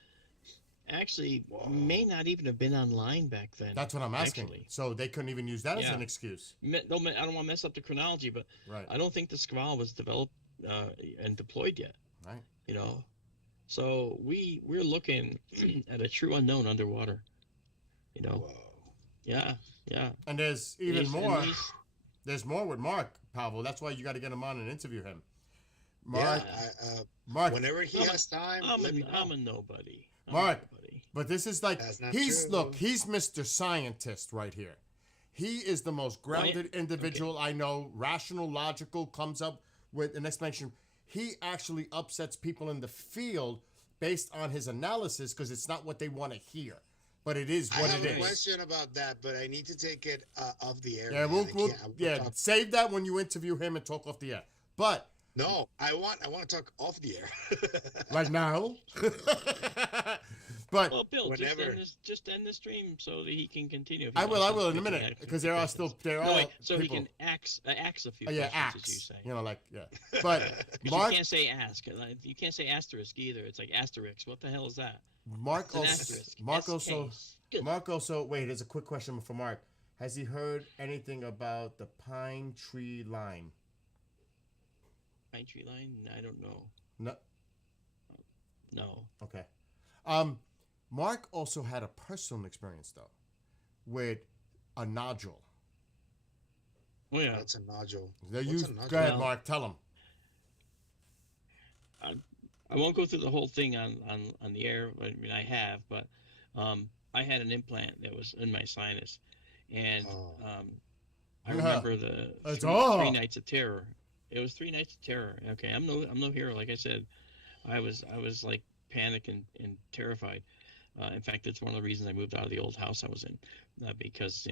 actually Whoa. may not even have been online back then. That's what I'm asking. Actually. So they couldn't even use that as Yeah. an excuse, No, I don't want to mess up the chronology, but right? I don't think the Skval was developed and deployed yet. Right. You know, so we're looking at a true unknown underwater. You know, Whoa. yeah. And there's even He's- more. and he's- There's more with Mark Pavel. That's why you got to get him on and interview him. Mark, Yeah, Mark. whenever he I'm a- has time, I'm let me a know. nobody. I'm Mark. a nobody. But this is like That's not he's true. look. He's Mr. Scientist right here. He is the most grounded individual I know. Rational, logical, comes up with an explanation. He actually upsets people in the field based on his analysis because it's not what they want to hear, but it is I what have it a is. question about that, but I need to take it off the air. Yeah, man. we'll I can't- yeah, talk- save that when you interview him and talk off the air. But No, I want to talk off the air. right now, but Well, Bill, Whenever. just end the stream so that he can continue. if he I will wants to in a get to minute next because there are questions. still there No, are wait, so people. he can axe a few Oh, yeah, questions, as you axe. say. You know, like yeah. But 'Cause Mark, you can't say ask. You can't say asterisk either. It's like asterisk. What the hell is that? Mark It's an also, asterisk. Mark SK. also, Good. Mark also. Wait, there's a quick question for Mark. Has he heard anything about the pine tree line? Pine tree line? I don't know. No. No. Okay. Mark also had a personal experience though, with a nodule. Oh yeah. That's a nodule. There What's you a nodule? go ahead, Well- Mark. Tell him. I won't go through the whole thing on the air. I mean, I have, but I had an implant that was in my sinus, and Oh. I remember the It's three, all. 3 nights of terror. It was 3 nights of terror. Okay, I'm no hero. Like I said, I was like panicked and terrified. In fact, it's one of the reasons I moved out of the old house I was in, because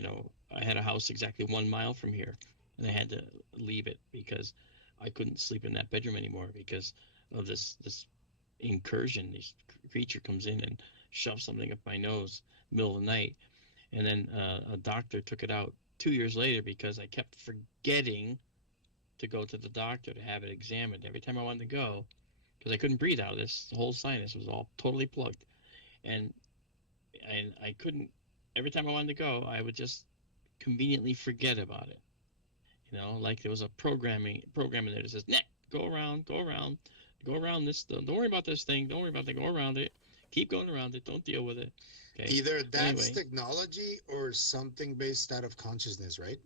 I had a house exactly 1 mile from here, and I had to leave it because I couldn't sleep in that bedroom anymore because of this incursion. This creature comes in and shoves something up my nose middle of the night, and then a doctor took it out 2 years later because I kept forgetting to go to the doctor to have it examined every time I wanted to go, because I couldn't breathe out of this. The whole sinus was all totally plugged, and I couldn't. Every time I wanted to go, I would just conveniently forget about it. Like there was a program in there that says, Nick, go around this. Don't worry about this thing. Don't worry about it. Go around it. Keep going around it. Don't deal with it. Okay. Either that's Anyway. technology or something based out of consciousness, right?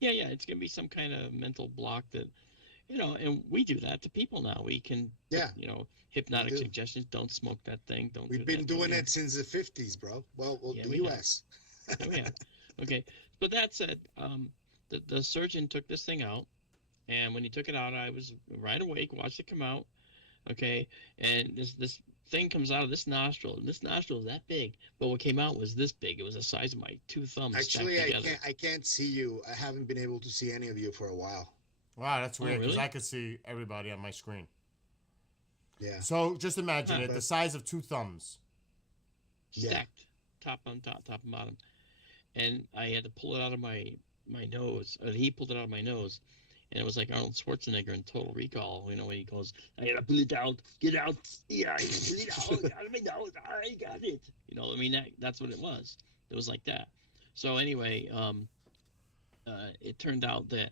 Yeah. It's gonna be some kind of mental block that, and we do that to people now. We can, Yeah. hypnotic We do. suggestions. Don't smoke that thing. Don't. We've do been that, doing don't it since the 50s, bro. Well, Yeah, the we have. U.S. Oh, yeah. Okay. But that said, the surgeon took this thing out, and when he took it out, I was right awake, watched it come out. Okay. And this thing comes out of this nostril, and this nostril is that big, but what came out was this big. It was the size of my 2 thumbs Actually, stacked together. I can't see you. I haven't been able to see any of you for a while. Wow, that's Oh, weird because really? I could see everybody on my screen. Yeah. So just imagine Huh. it, the size of 2 thumbs. Yeah. Stacked, top on top, top and bottom. And I had to pull it out of my nose. He pulled it out of my nose, and it was like Arnold Schwarzenegger in Total Recall. When he goes, "I gotta pull it out, get out, yeah, I gotta pull it out of my nose. I got it." I mean that's what it was. It was like that. So anyway, it turned out that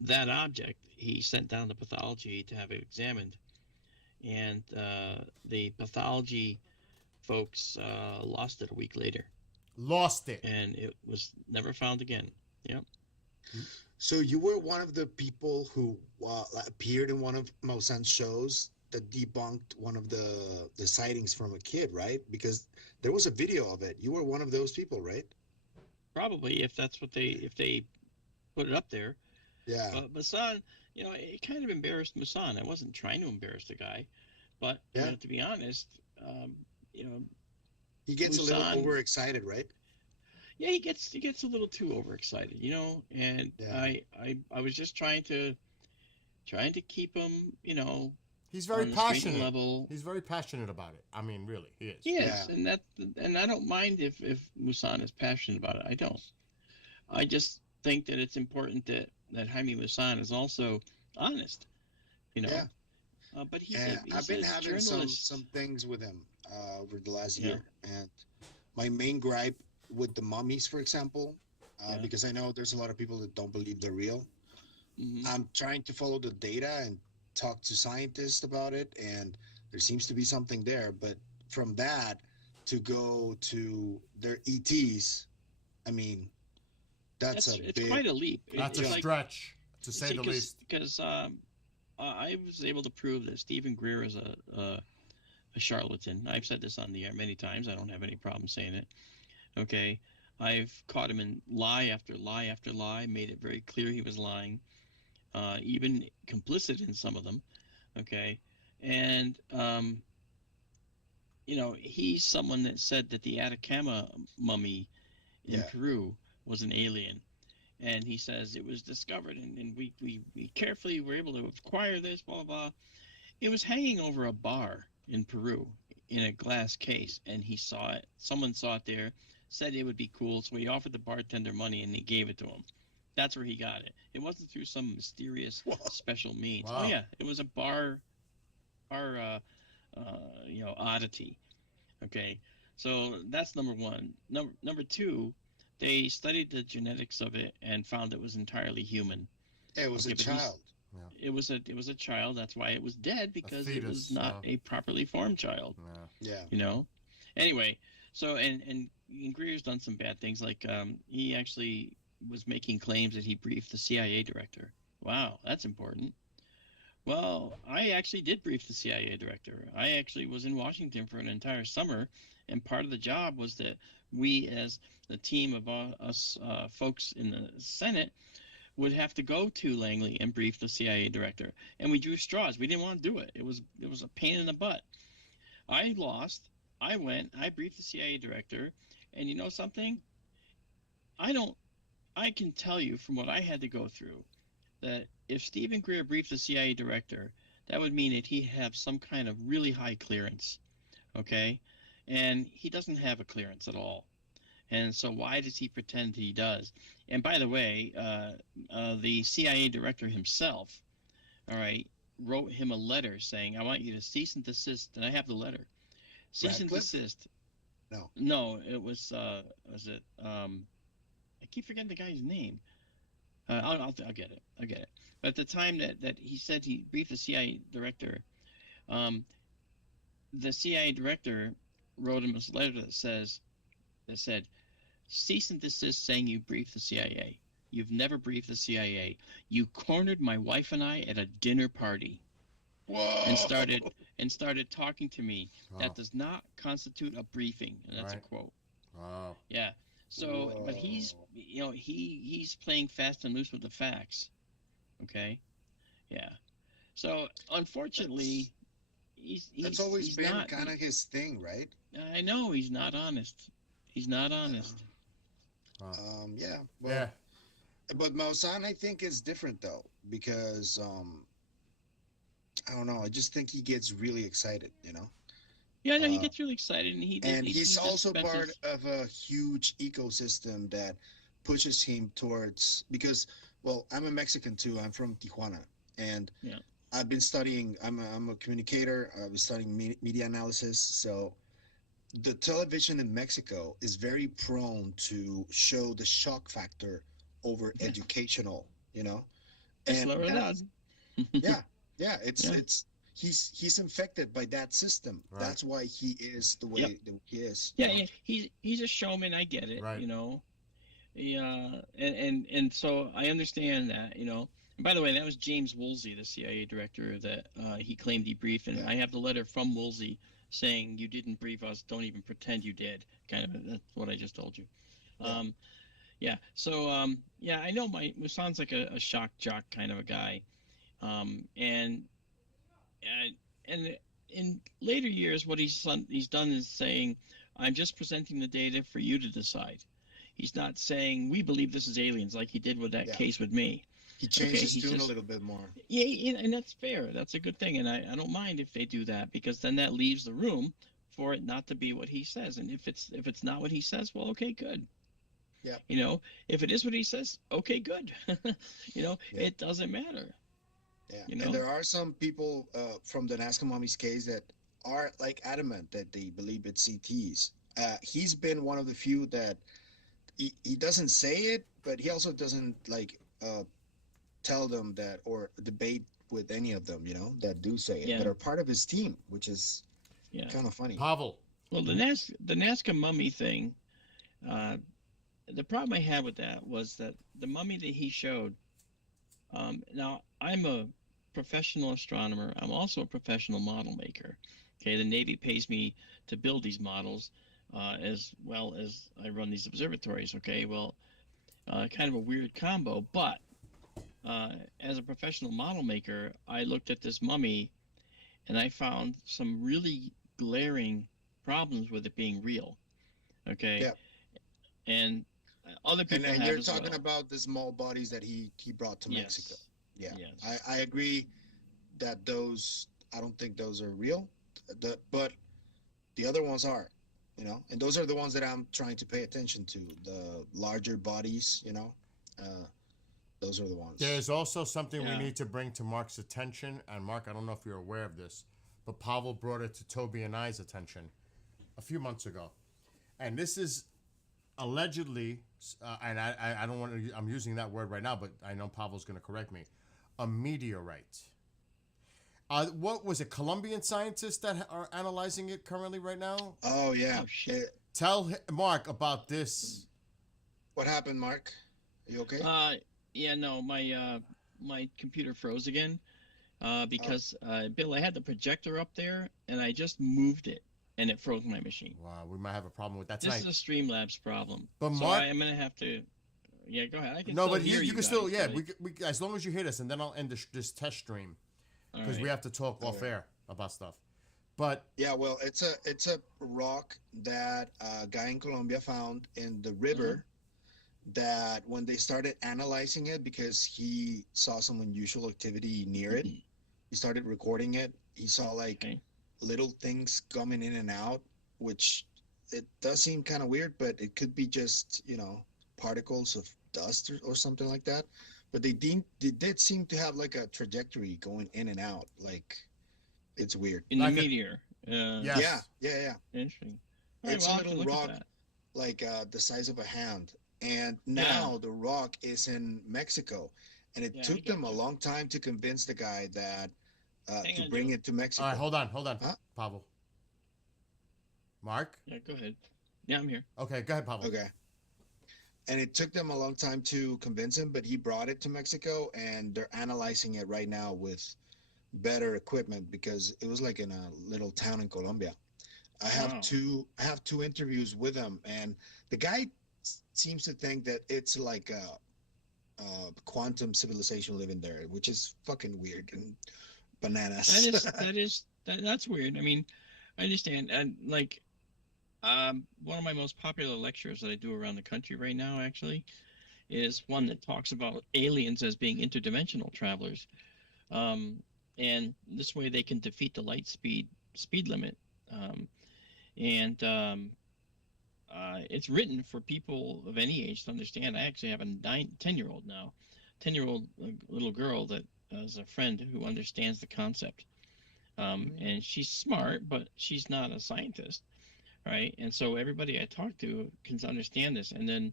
that object he sent down to pathology to have it examined, and the pathology folks lost it a week later, Lost it. and it was never found again. Yep. So you were one of the people who appeared in one of Maussan's shows that debunked one of the sightings from a kid, right? Because There was a video of it. You were one of those people, right? Probably, if that's what if they put it up there. Yeah. But Masan, it kind of embarrassed Masan. I wasn't trying to embarrass the guy, but Yeah. to be honest, He gets a little Busan- overexcited, right? yeah, he gets a little too overexcited, and Yeah. I was just trying to keep him, He's very on the street passionate. level. He's very passionate about it. I mean, really, he is. Yes, Yeah. and I don't mind if Musan is passionate about it. I don't. I just think that it's important that Jaime Musan is also honest, Yeah. But he's And he's I've been a having journalist. some things with him over the last Yeah. year, and my main gripe with the mummies, for example, Yeah. because I know there's a lot of people that don't believe they're real. Mhm. I'm trying to follow the data and talk to scientists about it, and there seems to be something there. But from that to go to their ETs, I mean, that's It's a big. quite a leap. That's it's a like, stretch, to say the least. Because I was able to prove that Stephen Greer is a charlatan. I've said this on the air many times. I don't have any problem saying it. Okay, I've caught him in lie after lie after lie. Made it very clear he was lying. Even complicit in some of them. Okay, and he's someone that said that the Atacama mummy in Yeah. Peru was an alien. And he says it was discovered, and we carefully were able to acquire this, blah, blah, blah. It was hanging over a bar in Peru in a glass case, and he saw it. Someone saw it there, said it would be cool, so he offered the bartender money, and he gave it to him. That's where he got it. It wasn't through some mysterious special means. Wow. Oh, yeah, it was a bar oddity. Okay, so that's number one. Number two, they studied the genetics of it and found it was entirely human. It was Okay, a but he's- child. It was a child. That's why it was dead, because it was fetus, not yeah. a properly formed child. Yeah. Yeah. Anyway, so and Greer's done some bad things. Like he actually was making claims that he briefed the CIA director. Wow, that's important. Well, I actually did brief the CIA director. I actually was in Washington for an entire summer, and part of the job was that we, as the team of us folks in the Senate, would have to go to Langley and brief the CIA director. And we drew straws. We didn't want to do it. It was a pain in the butt. I lost. I went. I briefed the CIA director, and you know something? I can tell you from what I had to go through that if Stephen Greer briefed the CIA director, that would mean that he'd have some kind of really high clearance, okay? And he doesn't have a clearance at all. And so why does he pretend he does? And by the way, the CIA director himself, all right, wrote him a letter saying, I want you to cease and desist. And I have the letter. Cease and Radcliffe? desist. No. No, it was it, I keep forgetting the guy's name. I'll get it. I'll get it. But at the time that he said he briefed the CIA director, the CIA director wrote him a letter that said, cease and desist saying you briefed the CIA. You've never briefed the CIA. You cornered my wife and I at a dinner party Whoa. and started talking to me. Wow. That does not constitute a briefing. And that's Right. a quote. Wow. Yeah. So, but he's playing fast and loose with the facts. Okay. Yeah. So unfortunately, That's always he's been not, kind of his thing, right? I know he's not honest. He's not honest. Wow. Yeah. Well, Yeah. But Maussan, I think, is different though, because I don't know. I just think he gets really excited, you know. Yeah, no, he gets really excited, and He's just also spends part his- of a huge ecosystem that pushes him towards, because, well, I'm a Mexican too. I'm from Tijuana, and Yeah. I've been studying. I'm a communicator. I've been studying media analysis. So the television in Mexico is very prone to show the shock factor over Yeah. educational, you know. It's And La that's- Verdad. yeah, Yeah. it's he's infected by that system. Right. That's why he is the way Yep. that he is. Yeah, he's a showman. I get it. Right. You know. Yeah, and so I understand that. You know. And by the way, that was James Woolsey, the CIA director, that he claimed he briefed, and Yeah. I have the letter from Woolsey saying you didn't brief us, don't even pretend you did. Kind of, that's what I just told you. Yeah. Yeah. So, yeah, I know it sounds like a shock jock kind of a guy. And and in later years, what he's done is saying, "I'm just presenting the data for you to decide." He's not saying we believe this is aliens like he did with that Yeah. case with me. He changed Okay, his he's tune just- a little bit more. Yeah, and that's fair. That's a good thing, and I don't mind if they do that, because then that leaves the room for it not to be what he says. And if it's not what he says, well, okay, good. Yeah. You know, if it is what he says, okay, good. You know, Yeah. it doesn't matter. Yeah, You know? and there are some people from the Nazca Mummies case that are like adamant that they believe it's CTs. He's been one of the few that he doesn't say it, but he also doesn't like tell them that or debate with any of them, you know, that do say it, Yeah. that are part of his team, which is Yeah. kind of funny. Pavel. Well, the Nazca mummy thing, the problem I had with that was that the mummy that he showed. Now, I'm a professional astronomer. I'm also a professional model maker. Okay, the Navy pays me to build these models, as well as I run these observatories. Okay, well, kind of a weird combo, but as a professional model maker, I looked at this mummy and I found some really glaring problems with it being real. Okay. Yeah. And other And people then have you're as talking well. about the small bodies that he brought to Mexico. Yes. Yeah, Yes. I agree that those, I don't think those are real, but the other ones are, you know, and those are the ones that I'm trying to pay attention to, the larger bodies, you know, those are the ones. There's also something we Yeah. need to bring to Mark's attention. And Mark, I don't know if you're aware of this, but Pavel brought it to Toby and I's attention a few months ago. And this is allegedly, and I don't want to, I'm using that word right now, but I know Pavel's going to correct me, a meteorite. What was it, Colombian scientists that are analyzing it currently right now? Oh yeah. Oh, shit. Tell Mark about this. What happened, Mark? Are you okay? Yeah, no, my computer froze again, because Bill, I had the projector up there and I just moved it and it froze my machine. Wow, we might have a problem with that This tonight. is a Streamlabs problem. But so Mark- I am gonna have to. Yeah, go ahead. I can No, still but hear you can guys, still, yeah, but we as long as you hit us, and then I'll end this test stream all because we right. have to talk off Okay. air about stuff. But Yeah, well, it's a rock that a guy in Colombia found in the river. That when they started analyzing it, because he saw some unusual activity near it, he started recording it. He saw like Okay. little things coming in and out, which it does seem kind of weird, but it could be just, you know, particles of dust or something like that. But they did seem to have like a trajectory going in and out. Like it's weird. In Like the a- meteor. Yes. Yeah. Interesting. All right, It's well, a I'll have to little look at rock, that. like the size of a hand. And now the rock is in Mexico. And it Yeah, I took them a gotcha. long time to convince the guy that Hang to on, bring Joe. it to Mexico. all right, hold on, Huh? Pavel. Mark. Yeah, go ahead. Yeah, I'm here. Okay, go ahead, Pavel. Okay. And it took them a long time to convince him, but he brought it to Mexico and they're analyzing it right now with better equipment because it was like in a little town in Colombia. I have Wow. two interviews with him, and the guy seems to think that it's like a quantum civilization living there, which is fucking weird and bananas. That's weird. I mean, I understand. And like, one of my most popular lectures that I do around the country right now, actually, is one that talks about aliens as being interdimensional travelers, and this way they can defeat the light speed limit. And It's written for people of any age to understand. I actually have a 10-year-old now, 10-year-old little girl that is a friend who understands the concept. And she's smart, but she's not a scientist, right? And so everybody I talk to can understand this. And then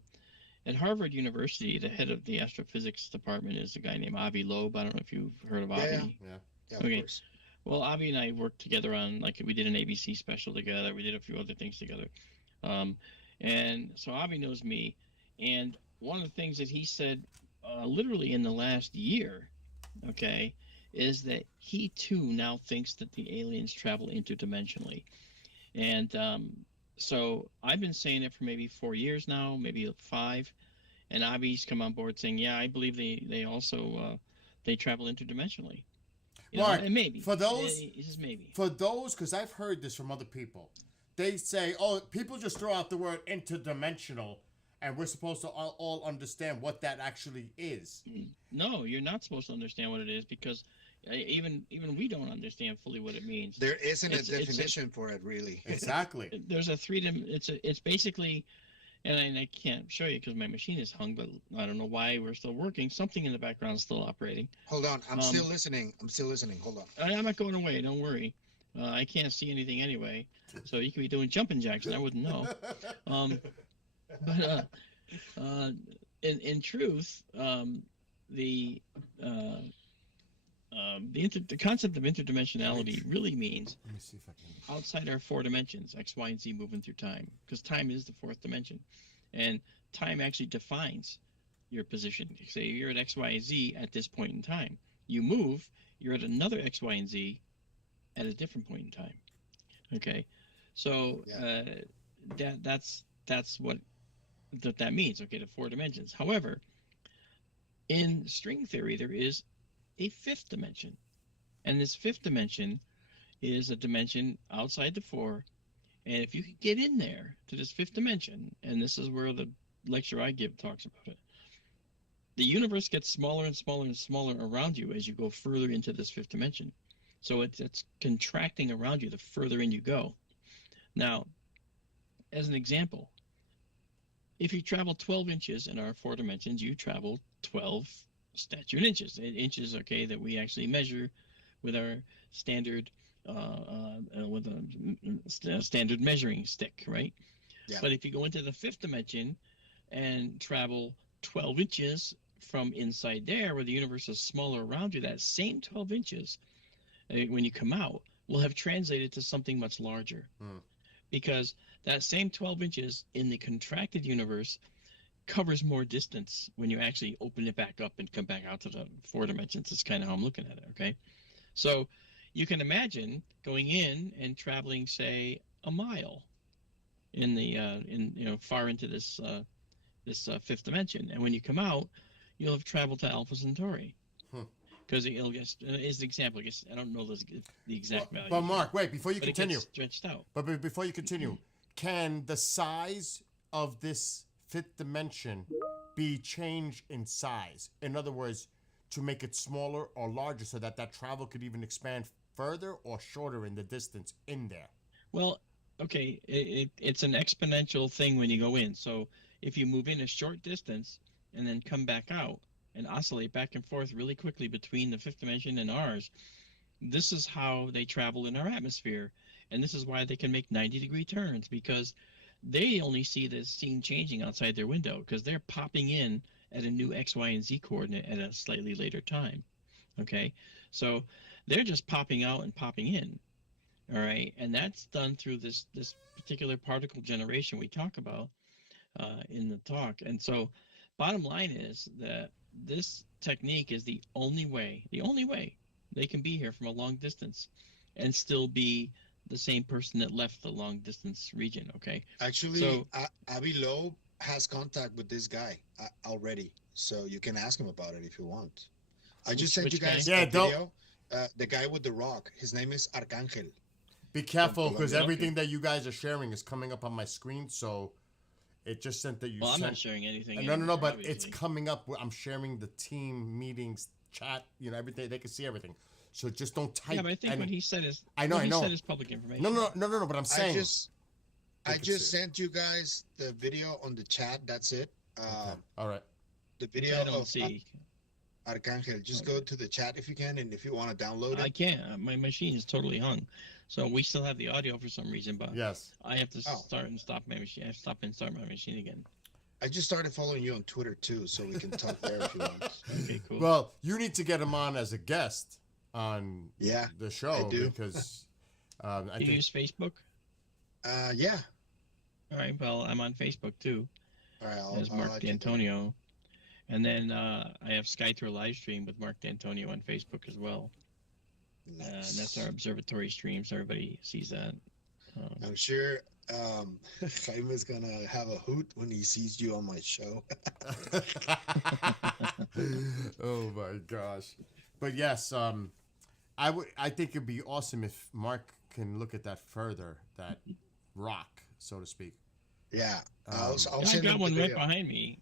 at Harvard University, the head of the astrophysics department is a guy named Avi Loeb. I don't know if you've heard of Avi. Yeah, Okay. of course. Well, Avi and I worked together on, like, we did an ABC special together. We did a few other things together. And so Avi knows me. And one of the things that he said literally in the last year, okay, is that he too now thinks that the aliens travel interdimensionally. And so I've been saying it for maybe 4 years now, maybe 5. And Avi's come on board saying, yeah, I believe they also they travel interdimensionally. You know, Mark, and maybe for those, he says maybe. because I've heard this from other people. They say, oh, people just throw out the word interdimensional, and we're supposed to all understand what that actually is. No, you're not supposed to understand what it is, because even we don't understand fully what it means. There isn't a It's a- definition for it, really. Exactly. There's a it's basically, and I can't show you because my machine is hung, but I don't know why we're still working. Something in the background is still operating. Hold on, I'm still listening. I'm still listening. Hold on. I'm not going away. Don't worry. I can't see anything anyway, so you could be doing jumping jacks and I wouldn't know. But in truth, the concept of interdimensionality really means Let me see if I can. outside our 4 dimensions, X, Y, and Z, moving through time, because time is the 4th dimension, and time actually defines your position. Say you're at X, Y, and Z at this point in time. You move, you're at another X, Y, and Z at a different point in time. Okay, so that's what that means. Okay, the 4 dimensions. However, in string theory, there is a 5th dimension, and this 5th dimension is a dimension outside the 4. And if you could get in there to this 5th dimension, and this is where the lecture I give talks about it, the universe gets smaller and smaller and smaller around you as you go further into this 5th dimension. So it's contracting around you the further in you go. Now, as an example, if you travel 12 inches in our 4 dimensions, you travel 12 statute inches. Inches, okay, that we actually measure with our standard with a standard measuring stick, right? Yeah. But if you go into the 5th dimension and travel 12 inches from inside there, where the universe is smaller around you, that same 12 inches, when you come out, will have translated to something much larger. Because that same 12 inches in the contracted universe covers more distance when you actually open it back up and come back out to the 4 dimensions. That's kind of how I'm looking at it, okay? So you can imagine going in and traveling, say, a mile in the far into this 5th dimension, and when you come out, you'll have traveled to Alpha Centauri. Because it'll get, is the example, I guess, I don't know the exact value. But Mark, wait, before you but continue. It gets stretched out. But before you continue, can the size of this 5th dimension be changed in size? In other words, to make it smaller or larger so that travel could even expand further or shorter in the distance in there? Well, okay, it's an exponential thing when you go in. So if you move in a short distance and then come back out and oscillate back and forth really quickly between the 5th dimension and ours, this is how they travel in our atmosphere. And this is why they can make 90-degree turns, because they only see this scene changing outside their window, because they're popping in at a new X, Y, and Z coordinate at a slightly later time. Okay, so they're just popping out and popping in. All right, and that's done through this particular particle generation we talk about in the talk. And so bottom line is that this technique is the only way they can be here from a long distance and still be the same person that left the long distance region. Okay, Actually, so Avi Loeb has contact with this guy already, so you can ask him about it if you want. I just sent you Which guy? guys Yeah, a don't- video. The guy with the rock, his name is Arcangel. Be careful, because Okay. everything that you guys are sharing is coming up on my screen, so it just sent that you well, I'm sent. not sharing anything. No, anymore, but it's obviously. coming up. I'm sharing the team meetings, chat, everything. They can see everything. So just don't type. Yeah, but I think any- what he said is I know, what I know. he said is public information. No, but I'm saying. I can just see it. sent you guys the video on the chat. That's it. Okay, all right. The Which video I don't of see. Arcangel. Just go to the chat if you can, and if you want to download I it. can't. My machine is totally hung. So we still have the audio for some reason, but Yes. I have to Oh. start and stop my machine. I have to stop and start my machine again. I just started following you on Twitter too, so we can talk there if you want. Okay, cool. Well, you need to get him on as a guest on Yeah, the show I do. because I you think use Facebook? yeah. All right. Well, I'm on Facebook too, All right, as I'll Mark let you know. D'Antonio, and then I have Sky through a live stream with Mark D'Antonio on Facebook as well. And Nice. that's our observatory stream, so everybody sees that. I'm sure Jaime's gonna have a hoot when he sees you on my show. Oh my gosh. But yes, I think it'd be awesome if Mark can look at that further, that rock, so to speak. Yeah, Um, I'll I send him got the one right video. behind me.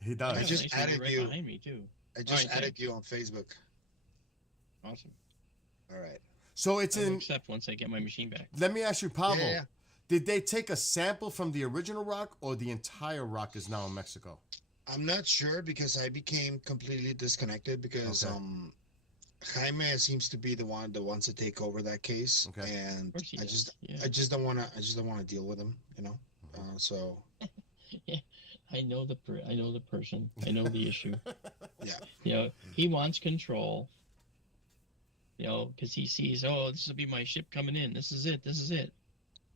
He I does. got a just nice one added right you. behind me too. I just Alright, added thanks. you on Facebook. Awesome. All right. So it's I will in. accept once I get my machine back. Let me ask you, Pavel. Yeah. Did they take a sample from the original rock, or the entire rock is now in Mexico? I'm not sure because I became completely disconnected because Okay. Jaime seems to be the one that wants to take over that case, Okay. and Of course he I does. just Yeah. I just don't want to deal with him, you know. So I know the person. I know the issue. Yeah. You know, he wants control. You know, because he sees, oh, this will be my ship coming in. This is it. This is it.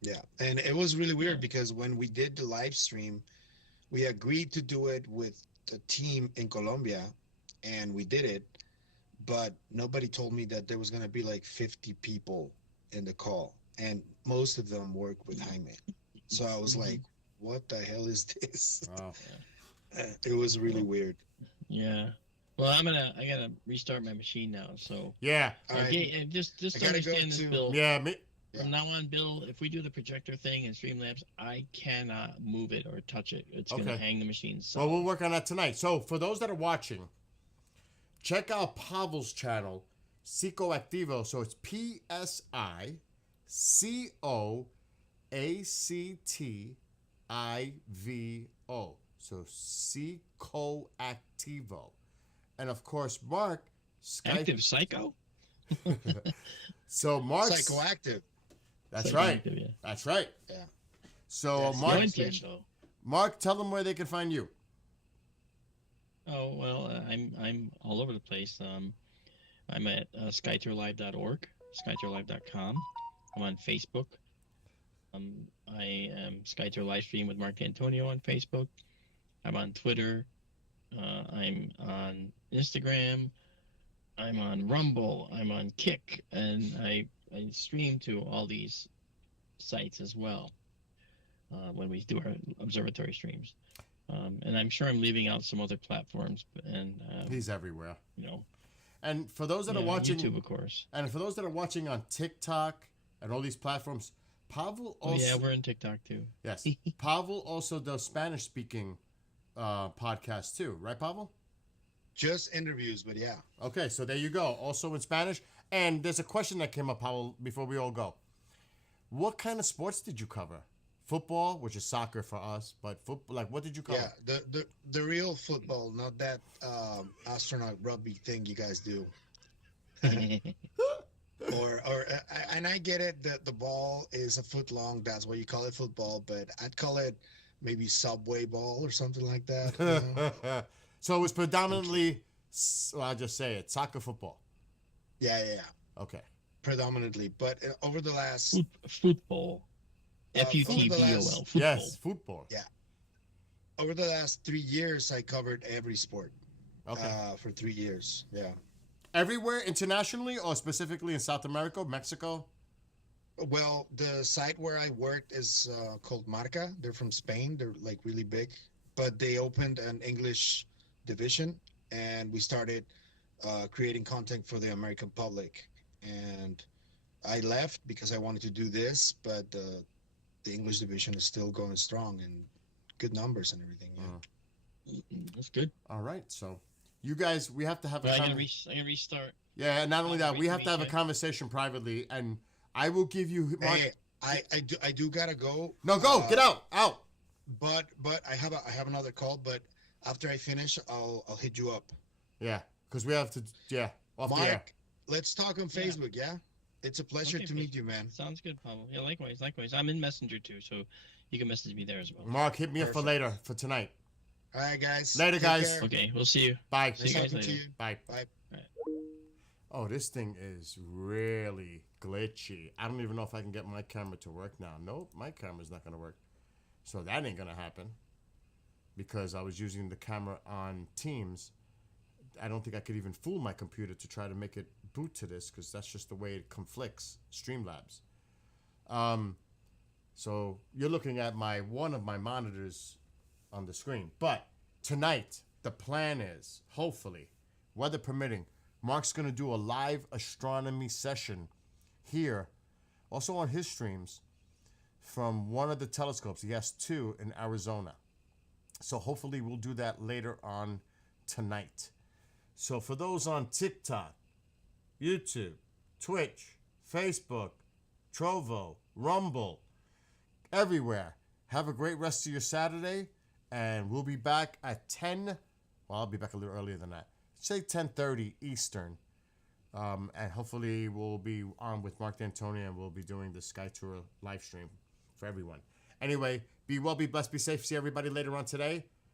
yeah, and it was really weird Yeah. because when we did the live stream, we agreed to do it with the team in Colombia, and we did it, but nobody told me that there was gonna be like 50 people in the call, and most of them work with Jaime. So I was Mhm. like, what the hell is this? Wow. It was really weird. Yeah. Well, I gotta restart my machine now. So Yeah. All right. okay, just I gotta go understand this, to- Bill. Yeah. Me, Yeah. From now on, Bill, if we do the projector thing in Streamlabs, I cannot move it or touch it. It's gonna Okay. hang the machine. well, So we'll work on that tonight. So for those that are watching, check out Pavel's channel, Psicoactivo. So it's PSICOACTIVO. So Psicoactivo. And of course, Mark, Skype. active psycho. So Mark. Psychoactive. That's right. Psychoactive, yeah. That's right. Yeah. So That's Mark, No right. intent, though. Mark, tell them where they can find you. Oh well, I'm all over the place. I'm at skytourlive.org, skytourlive.com. I'm on Facebook. I am Skytour Livestream with Mark Antonio on Facebook. I'm on Twitter. I'm on Instagram. I'm on Rumble. I'm on Kick, and I stream to all these sites as well when we do our observatory streams. And I'm sure I'm leaving out some other platforms, and He's everywhere. you know, And for those that are yeah, watching, YouTube, of course. and for those that are watching on TikTok and all these platforms, Pavel Oh also yeah, we're in TikTok too. yes, Pavel also does Spanish speaking podcasts too, right, Pavel? Just interviews, but yeah. Okay, so there you go. Also in Spanish. And there's a question that came up, Pavel, before we all go. What kind of sports did you cover? Football, which is soccer for us, but football. Like, what did you cover? Yeah, the real football, not that astronaut rugby thing you guys do. And I get it that the ball is a foot long. That's why you call it football. But I'd call it maybe subway ball or something like that. You know? So it was predominantly, well, I'll just say it, soccer, football. Yeah. Okay. Predominantly, but over the last Football. FUTBOL. last- Football. Yes, football. 3 years, I covered every sport. Okay. For 3 years. Yeah. Everywhere internationally or specifically in South America, Mexico? Well, the site where I worked is called Marca. They're from Spain. They're like really big, but they opened an English division, and we started creating content for the American public. And I left because I wanted to do this, but the English division is still going strong and good numbers and everything. Yeah. That's good. All right. So you guys, we have to have But a I gotta conversation. restart. Yeah, not only that, we have to have a Reset. conversation privately, and I will give you. Mark, Hey, I do gotta go. no, go, get out. But I have another call. But after I finish, I'll hit you up. Yeah, because we have to. Yeah, off the air. Mark, let's talk on Yeah. Facebook. Yeah, it's a pleasure Okay, to meet you, man. Sounds good, Pablo. Yeah, likewise. I'm in Messenger too, so you can message me there as well. Mark, hit me up for Perfect. later for tonight. All right, guys. Later, Take guys. care. Okay, we'll see you. Bye. See you guys Talking to later. you. Bye. Bye. Oh, this thing is really glitchy. I don't even know if I can get my camera to work now. Nope, my camera's not going to work. So that ain't going to happen because I was using the camera on Teams. I don't think I could even fool my computer to try to make it boot to this because that's just the way it conflicts. Streamlabs. So you're looking at one of my monitors on the screen. But tonight, the plan is, hopefully, weather permitting, Mark's going to do a live astronomy session here, also on his streams, from one of the telescopes. He has 2 in Arizona. So hopefully we'll do that later on tonight. So for those on TikTok, YouTube, Twitch, Facebook, Trovo, Rumble, everywhere, have a great rest of your Saturday, and we'll be back at 10. Well, I'll be back a little earlier than that. Say 10:30 Eastern. And hopefully we'll be on with Mark D'Antonio, and we'll be doing the Sky Tour live stream for everyone. Anyway, be well, be blessed, be safe. See everybody later on today.